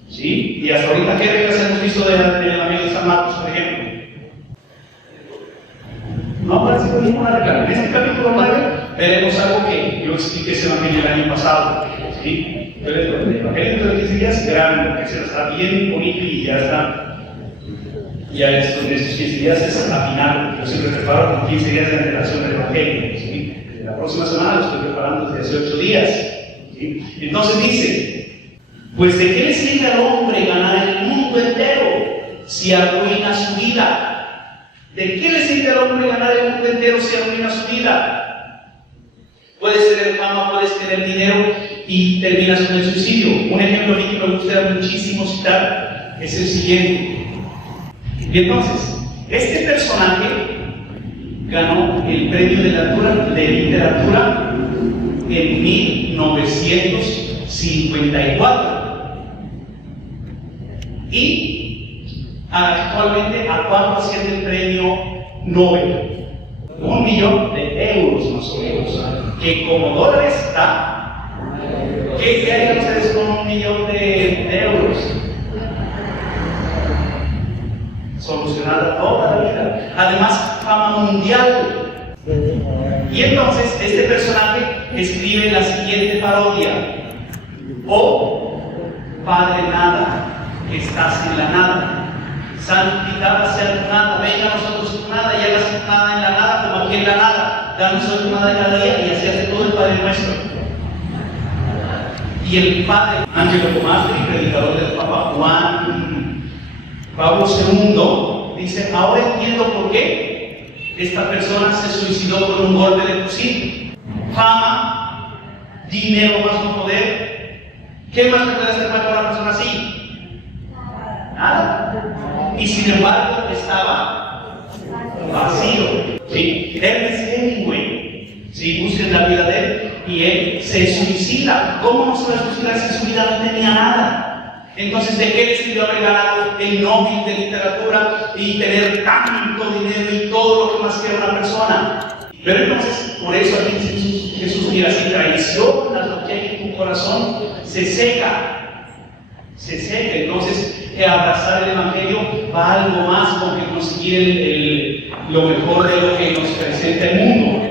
¿Sí? Y hasta ahorita, ¿qué reglas hemos visto del Evangelio de San Marcos, por ejemplo? No aparece ninguna regla. En este capítulo 9 veremos algo que yo expliqué ese Evangelio el año pasado. ¿Sí? Entonces, el Evangelio de los 15 días es grande, porque se está bien bonito y ya está. Ya en estos 15 días es afinar. Yo siempre preparo con 15 días de antelación del Evangelio. ¿Sí? La próxima semana lo estoy preparando desde hace 8 días. ¿Sí? Entonces dice: pues ¿de qué le sirve al hombre ganar el mundo entero si arruina su vida? ¿De qué le sirve al hombre ganar el mundo entero si arruina su vida? Puedes tener fama, puedes tener dinero y terminas con el suicidio. Un ejemplo a mí que me gusta muchísimo citar es el siguiente. Y entonces, este personaje ganó el premio de literatura en 1954 y actualmente ¿a cuánto asciende el premio Nobel? 1 millón de euros más o menos, que como dólares está. ¿Qué harían ustedes con 1 millón de euros? Solucionar toda la vida, además fama mundial. Y entonces este personaje escribe la siguiente parodia: oh Padre nada, que estás en la nada, santificada sea tu nada, venga a nosotros tu nada y hagas tu nada en la nada como aquí en la nada, danos hoy tu nada cada día, y así hace todo el Padre Nuestro. Y el Padre Angelo Comastri, predicador del Papa Juan Pablo II, dice: ahora entiendo por qué esta persona se suicidó con un golpe de fusil. Fama, dinero más no poder. ¿Qué más le puede hacer mal para una persona así? Nada. Y sin embargo estaba vacío. ¿Sí? Ernest Hemingway, ¿sí? Busquen la vida de él, y él se suicida. ¿Cómo no se va a suicidar si en su vida no tenía nada? Entonces, ¿de qué le sirvió haber ganado el Nobel de literatura y tener tanto dinero y todo lo que más quiere una persona? Pero entonces, por eso aquí dice Jesús: mira, si traicionas lo que hay en tu corazón, se seca. Se seca. Entonces, abrazar el Evangelio va algo más con que conseguir lo mejor de lo que nos presenta el mundo.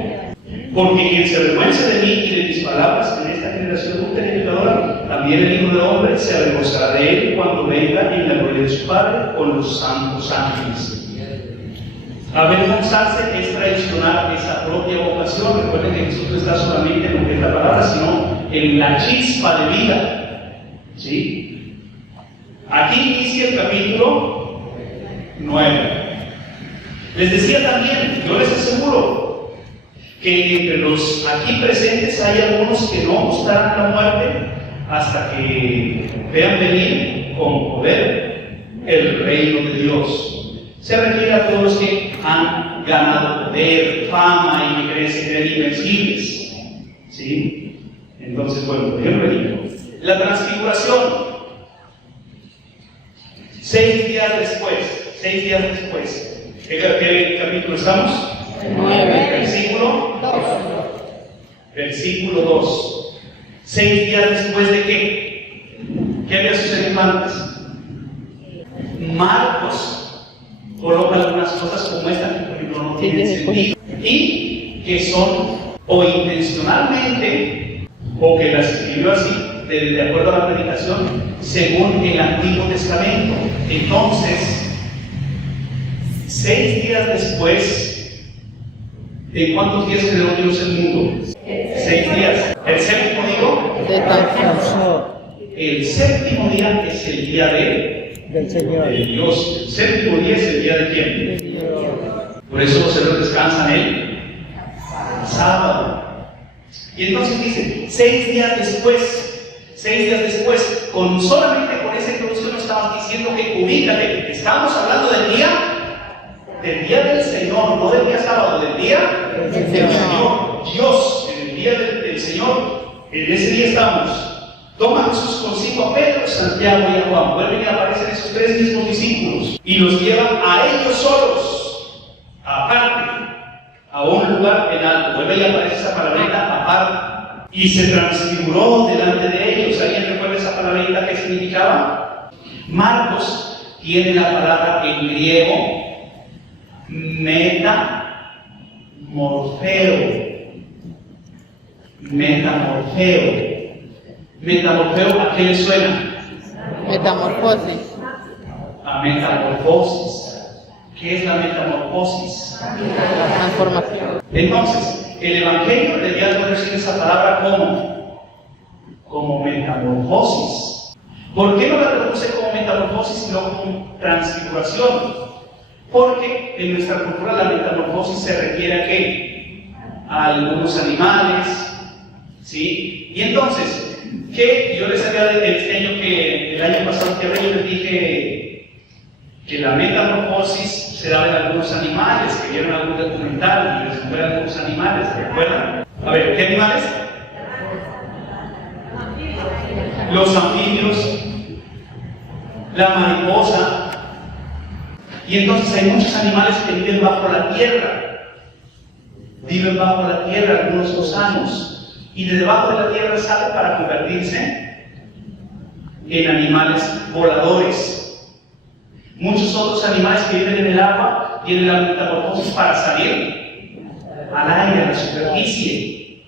Porque quien se avergüenza de mí y de mis palabras en esta generación pecadora, también el Hijo del Hombre se avergonzará de él cuando venga en la gloria de su Padre con los santos ángeles. Avergonzarse es traicionar esa propia vocación. Recuerden que Jesús no está solamente en lo que es la palabra, sino en la chispa de vida. ¿Sí? Aquí inicia el capítulo 9. Les decía también, yo les aseguro, que entre los aquí presentes hay algunos que no gustarán la muerte hasta que vean venir con poder el reino de Dios. Se refiere a todos los que han ganado poder, fama y que creen ser invencibles. ¿Sí? Entonces, bueno, yo lo digo. La transfiguración. 6 días después. 6 días después. ¿Qué capítulo estamos? 9. Versículo 2. 6 días después de qué? ¿Qué había sucedido antes? Marcos coloca algunas cosas como esta que por ejemplo no tienen sentido y que son o intencionalmente o que las escribió así de acuerdo a la predicación según el Antiguo Testamento. Entonces, 6 días después, ¿en cuántos días creó Dios el mundo? 6 días. ¿El séptimo día? El séptimo día es el día del Señor. De Dios. El séptimo día es el día de quién? Por eso los hebreos descansan el sábado. Y entonces dice, 6 días después, solamente con esa introducción nos estamos diciendo que ubícate, estamos hablando del día del Señor, no del día sábado, del día del Señor. Dios, en el día del Señor, en ese día estamos. Toma Jesús consigo a Pedro, Santiago y a Juan. Vuelven y aparecen esos tres mismos discípulos y los llevan a ellos solos, aparte, a un lugar en alto. Vuelve y aparece esa palabrita, aparte. Y se transfiguró delante de ellos. ¿Alguien recuerda esa palabrita que significaba? Marcos tiene la palabra en griego metamorfeo. Metamorfeo, ¿a qué le suena? Metamorfosis. A metamorfosis. ¿Qué es la metamorfosis? La transformación. Entonces, el Evangelio debía traducir esa palabra como metamorfosis. ¿Por qué no la traduce como metamorfosis sino como transfiguración? Porque en nuestra cultura la metamorfosis se refiere a ¿qué? A algunos animales, ¿sí? Y entonces, que yo les había enseñado que el año pasado que yo les dije que la metamorfosis se da en algunos animales, que vieron algún documental y les nombré algunos animales, ¿se acuerdan? A ver, ¿qué animales? Los anfibios, la mariposa. Y entonces hay muchos animales que viven bajo la tierra. Viven bajo la tierra, algunos gusanos. Y de debajo de la tierra salen para convertirse en animales voladores. Muchos otros animales que viven en el agua tienen la metamorfosis para salir al aire, a la superficie.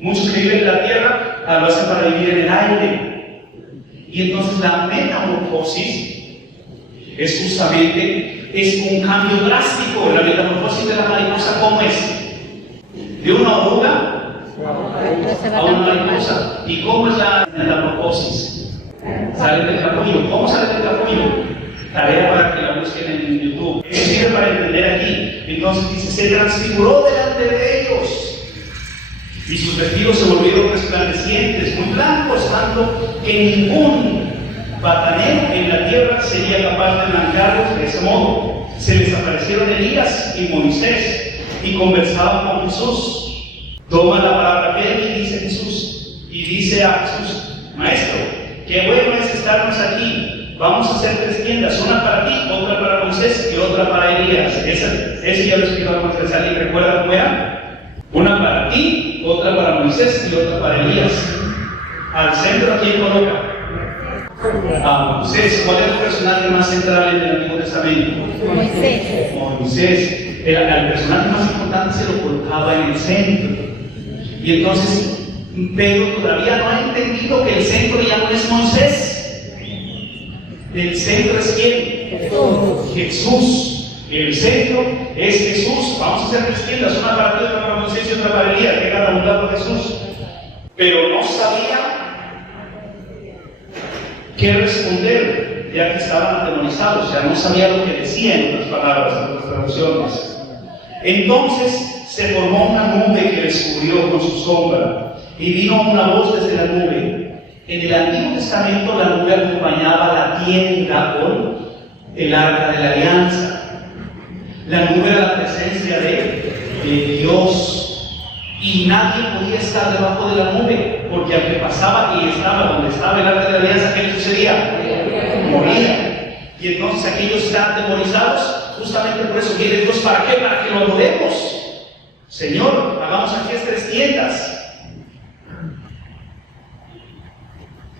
Muchos que viven en la tierra lo hacen para vivir en el aire. Y entonces la metamorfosis es justamente un cambio drástico. La metamorfosis de la mariposa, ¿cómo es? De una oruga a una mariposa. ¿Y cómo es la metamorfosis? Sale del capullo. ¿Cómo sale del capullo? Tarea para que la busquen en YouTube. Eso sirve para entender aquí. Entonces dice, se transfiguró delante de ellos y sus vestidos se volvieron resplandecientes, muy blancos, tanto que ningún batanero en la tierra sería capaz de blanquearlos de ese modo. Se les aparecieron Elías y Moisés y conversaban con Jesús. Toma la palabra que dice Jesús y dice a Jesús: Maestro, qué bueno es estarnos aquí. Vamos a hacer 3 tiendas, una para ti, otra para Moisés y otra para Elías. Ese ya lo explicamos antes. ¿Alguien recuerda cómo era? Una para ti, otra para Moisés y otra para Elías. Al centro, ¿a quién coloca? A Moisés. ¿Cuál es el personaje más central en el Antiguo Testamento? Moisés. Moisés. Al personaje más importante se lo colocaba en el centro. Y entonces Pedro todavía no ha entendido que el centro ya no es Moisés. El centro es ¿quién? Jesús. El centro es Jesús. Vamos a hacer 3 tiendas, una para ti, otra para Moisés y otra para Elías, que cada un lado Jesús. Pero no sabía qué responder, ya que estaban atemorizados, ya no sabía lo que decía en otras palabras, en otras traducciones. Entonces se formó una nube que les cubrió con su sombra, y vino una voz desde la nube. En el Antiguo Testamento la nube acompañaba la tienda con el arca de la alianza. La nube era la presencia de Dios, y nadie podía estar debajo de la nube, porque aunque pasaba y estaba donde estaba el arca de la alianza, ¿qué sucedía? Moría. Y entonces aquellos están atemorizados. Justamente por eso viene Dios. ¿Para qué? Para que lo adoremos. Señor, hagamos aquí 3 tiendas.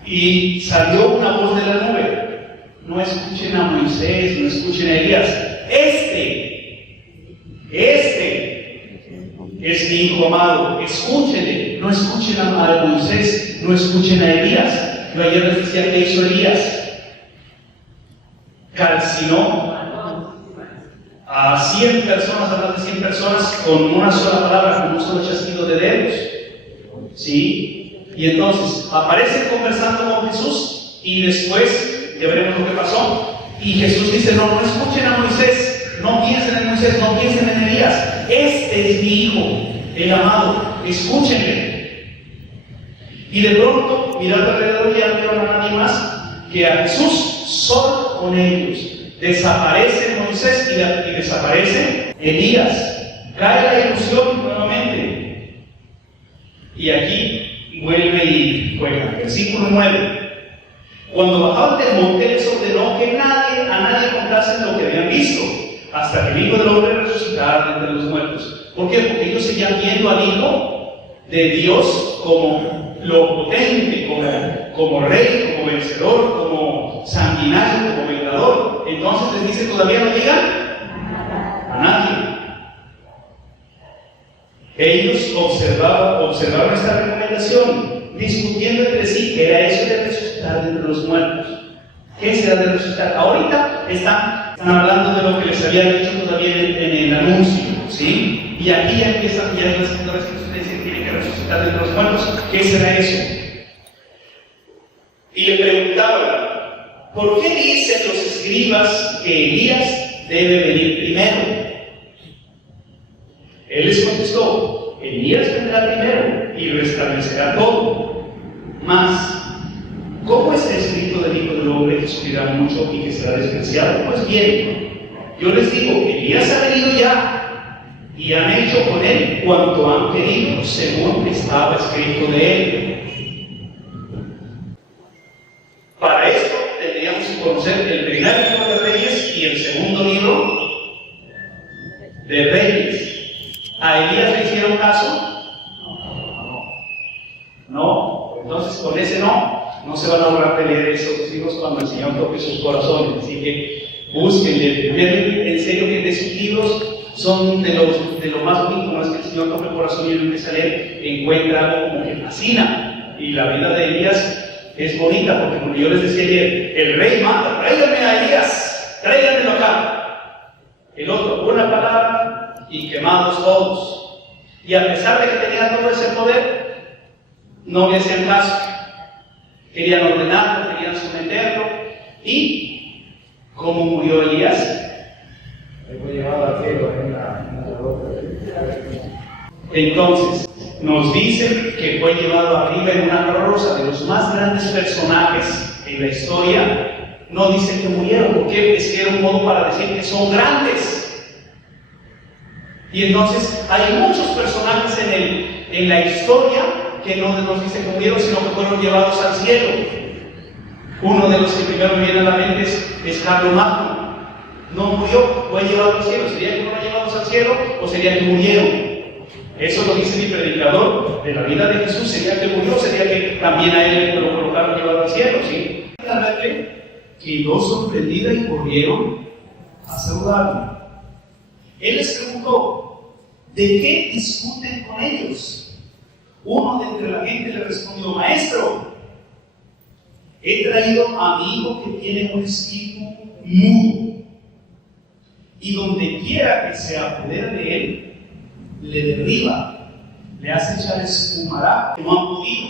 Y salió una voz de la nube: no escuchen a Moisés, no escuchen a Elías. Este es mi hijo amado, escúchenle. No escuchen a Moisés, no escuchen a Elías. Yo ayer les decía que hizo Elías. Calcinó a 100 personas, a más de 100 personas, con una sola palabra, con un solo chasquido de dedos. ¿Sí? Y entonces aparecen conversando con Jesús, y después ya veremos lo que pasó. Y Jesús dice: no escuchen a Moisés, no piensen en Moisés, no piensen en Elías. Este es mi hijo, el amado, escúchenle. Y de pronto, mirando alrededor, ya no vieron a nadie más que a Jesús solo con ellos. Desaparece Moisés y desaparece Elías. Cae la ilusión nuevamente. Y aquí vuelve y juegan. Versículo 9. Cuando bajaban del monte les ordenó que a nadie contase lo que habían visto, hasta que el Hijo del Hombre resucitara de entre los muertos. ¿Por qué? Porque ellos seguían viendo al Hijo de Dios como lo potente, como rey, como vencedor, como sanguinario, como vengador. Entonces les dice, todavía no digan a nadie. Ellos observaron esta recomendación, discutiendo entre sí qué era eso de resucitar de entre los muertos. ¿Qué será de resucitar? Ahorita están hablando de lo que les había dicho todavía en el anuncio, ¿sí? Y aquí ya empiezan, ya en la segunda vez que ustedes dicen que tienen que resucitar de entre los muertos. ¿Qué será eso? Y le preguntaban, ¿por qué dicen los escribas que Elías debe venir primero? Él les contestó, Elías vendrá primero y restablecerá todo. Mas, ¿cómo es el escrito del Hijo del Hombre que sufrirá mucho y que será despreciado? Pues bien, yo les digo, Elías ha venido ya y han hecho con él cuanto han querido según estaba escrito de él. Para esto tendríamos que conocer el primer libro de Reyes y el segundo libro de Reyes. ¿A Elías le hicieron caso? No. Entonces con ese no se van a ahorrar de leer esos libros cuando el Señor toque sus corazones. Así que búsquenle. En serio que de esos libros son de lo más bonito. No es que el Señor toque el corazón y uno empiece a leer, encuentra algo como que fascina. Y la vida de Elías es bonita porque, como yo les decía ayer, el rey manda, tráiganme a Elías, tráiganmelo acá. El otro, una palabra y quemados todos. Y a pesar de que tenían todo ese poder, no le hacían caso. Querían ordenarlo, querían someterlo. ¿Y cómo murió Elías? Fue llevado al cielo en la roca. Entonces, nos dicen que fue llevado arriba en una carroza. De los más grandes personajes en la historia, no dicen que murieron, porque es que era un modo para decir que son grandes. Y entonces hay muchos personajes en la historia que no nos dicen que murieron, sino que fueron llevados al cielo. Uno de los que primero me viene a la mente es Carlomagno. No murió, fue llevado al cielo. ¿Sería que fueron llevados al cielo o sería que murieron? Eso lo dice mi predicador de la vida de Jesús. ¿Sería que murió? ¿Sería que también a él lo colocaron llevado al cielo? ¿Sí? La verdad quedó sorprendida y corrieron a saludarlo. Él les preguntó, ¿de qué discuten con ellos? Uno de entre la gente le respondió, Maestro, he traído a mi hijo que tiene un espíritu mudo, y donde quiera que se apodera de él, le derriba, le hace echar espumarajo, que no han podido.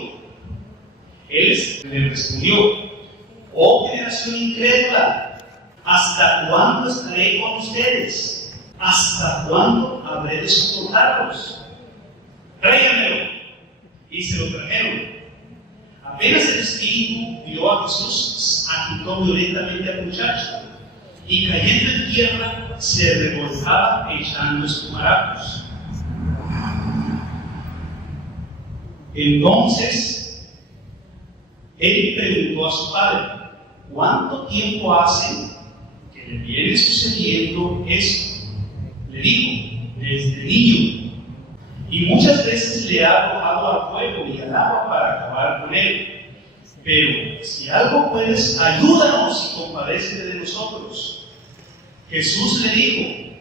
Él le respondió, oh generación incrédula, ¿hasta cuándo estaré con ustedes? ¿Hasta cuándo habré de soportarlos? Tráiganmelo. Y se lo trajeron. Apenas el espíritu vio a Jesús, agitó violentamente al muchacho y cayendo en tierra se revolcaba echando espumarajos. Entonces él preguntó a su padre, ¿cuánto tiempo hace que le viene sucediendo esto? Le dijo, desde niño, y muchas veces le ha arrojado al fuego y al agua para acabar con él. Pero si algo puedes, ayúdanos y compadécete de nosotros. Jesús le dijo,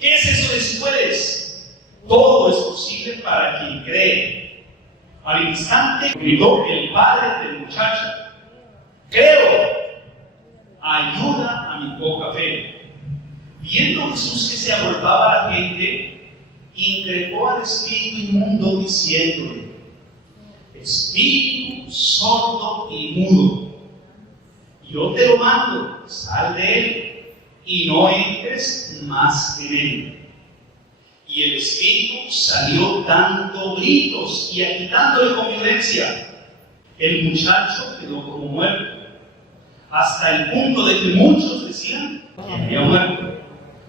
¿qué es eso de si puedes? Todo es posible para quien cree. Al instante gritó el padre del muchacho, creo, ayuda a mi poca fe. Viendo Jesús que se agolpaba a la gente, increpó al espíritu inmundo diciéndole, espíritu sordo y mudo, yo te lo mando, sal de él y no entres más en él. Y el espíritu salió dando gritos y agitándole con violencia. El muchacho quedó como muerto, hasta el punto de que muchos decían que había muerto.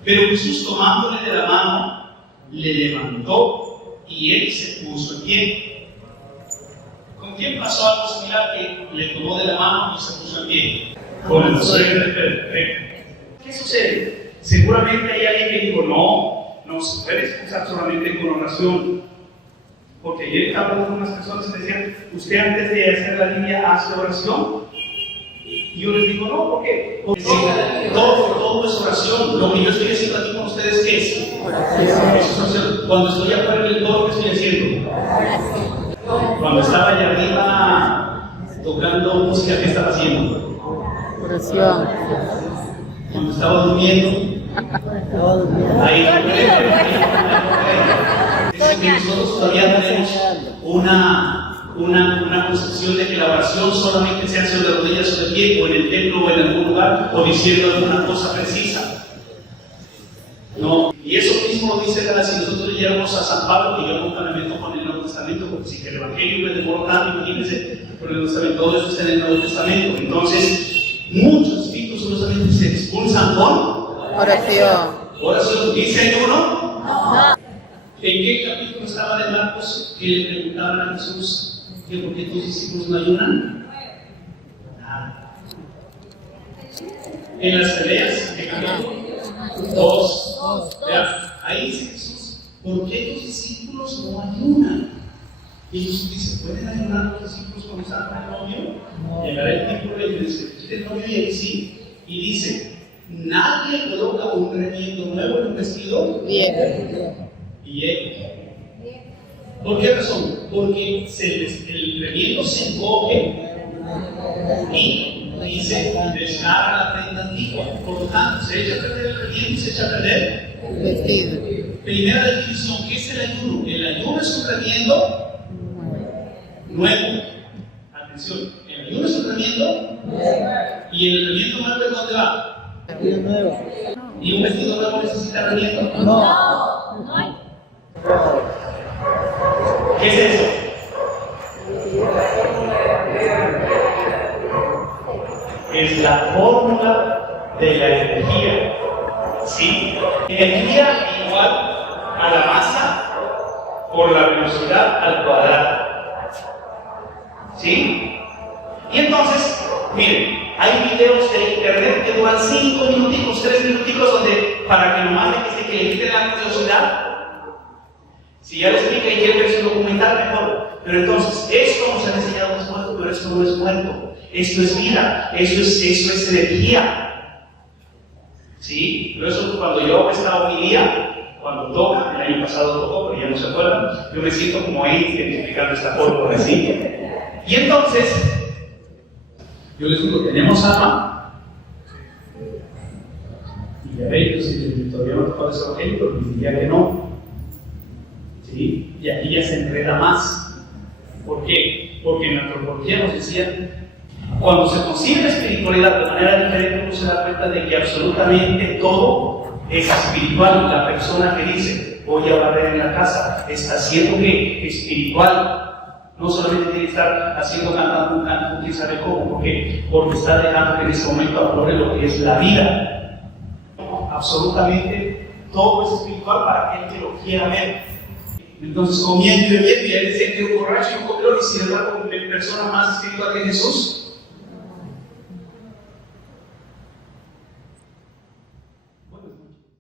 Pero Jesús, tomándole de la mano, le levantó y él se puso en pie. ¿Con quién pasó algo similar que le tomó de la mano y se puso en pie? Con el suegro de Pedro. ¿Qué sucede? Seguramente hay alguien que dijo, no se puede excusar solamente con oración. Porque ayer estaba hablando con unas personas que decían, usted antes de hacer la línea hace oración. Y yo les digo, no, ¿por qué? Porque todo es oración. Lo que yo estoy haciendo aquí con ustedes, ¿qué es? Oración. Cuando estoy afuera del coro, ¿qué estoy haciendo? Cuando estaba allá arriba tocando música, ¿qué estaba haciendo? Oración. Cuando estaba durmiendo, ahí es que nosotros todavía tenemos una concepción de que la oración solamente se hace de rodillas o de pie, o en el templo o en algún lugar, o diciendo alguna cosa precisa. No, y eso mismo lo dice si nosotros llegamos a San Pablo, y yo nunca me meto con el Nuevo Testamento, porque si el Evangelio me demoró tanto, imagínense, con el Nuevo Testamento, todo eso está en el Nuevo Testamento. Entonces, muchos espíritus solamente se expulsan con Oración. oración. ¿Dice ayuno? No. ¿En qué capítulo estaba de Marcos que le preguntaban a Jesús que por qué tus discípulos no ayunan? Nada. En las peleas, ¿qué capítulo? 2. Ahí dice Jesús, ¿por qué tus discípulos no ayunan? Y Jesús dice, ¿pueden ayunar los discípulos cuando están con el novio? Llegará el tiempo y dice, ¿quita el novio? Y ahí sí. Y dice, nadie coloca un remiendo nuevo en un vestido Viejo. viejo. ¿Por qué razón? Porque el remiendo se encoge y dice, desgarra la prenda antigua. Por lo tanto, se echa a perder el remiendo y se echa a perder El vestido. Primera definición, ¿qué es el ayuno? El ayuno es un remiendo nuevo. Atención, el ayuno es un remiendo y el remiendo nuevo ¿de dónde va? ¿Y un vestido nuevo necesita remiendo? No hay. ¿Qué es eso? Es la fórmula de la energía. ¿Sí? Energía igual a la masa por la velocidad al cuadrado. ¿Sí? Y entonces, miren, hay videos de internet que duran 5 minuticos, 3 minuticos, donde para que nomás de que le quite la curiosidad, si ya lo explica y quiere ver su documental, mejor. Pero entonces, esto nos han enseñado es muerto, pero esto no es muerto. Esto es vida, esto es energía. ¿Sí? Por eso cuando yo hago esta homilía, cuando toca, el año pasado tocó, pero ya no se acuerdan, yo me siento como Einstein explicando esta fórmula, ¿sí? Y entonces, yo les digo, tenemos alma. Y ya veis, si todavía no tocó ese evangelio, pero les diría que no. ¿Sí? Y aquí ya se enreda más. ¿Por qué? Porque en la antropología nos decían, cuando se concibe la espiritualidad de manera diferente, uno se da cuenta de que absolutamente todo es espiritual. La persona que dice, voy a barrer en la casa, está siendo que espiritual. No solamente tiene que estar cantando un canto, quién sabe cómo, porque está dejando que en ese momento aflore lo que es la vida. Absolutamente todo es espiritual para aquel que lo quiera ver. Entonces, comiendo y bebiendo, y él decía que un borracho y un comelón, y sin embargo, persona más espiritual que Jesús.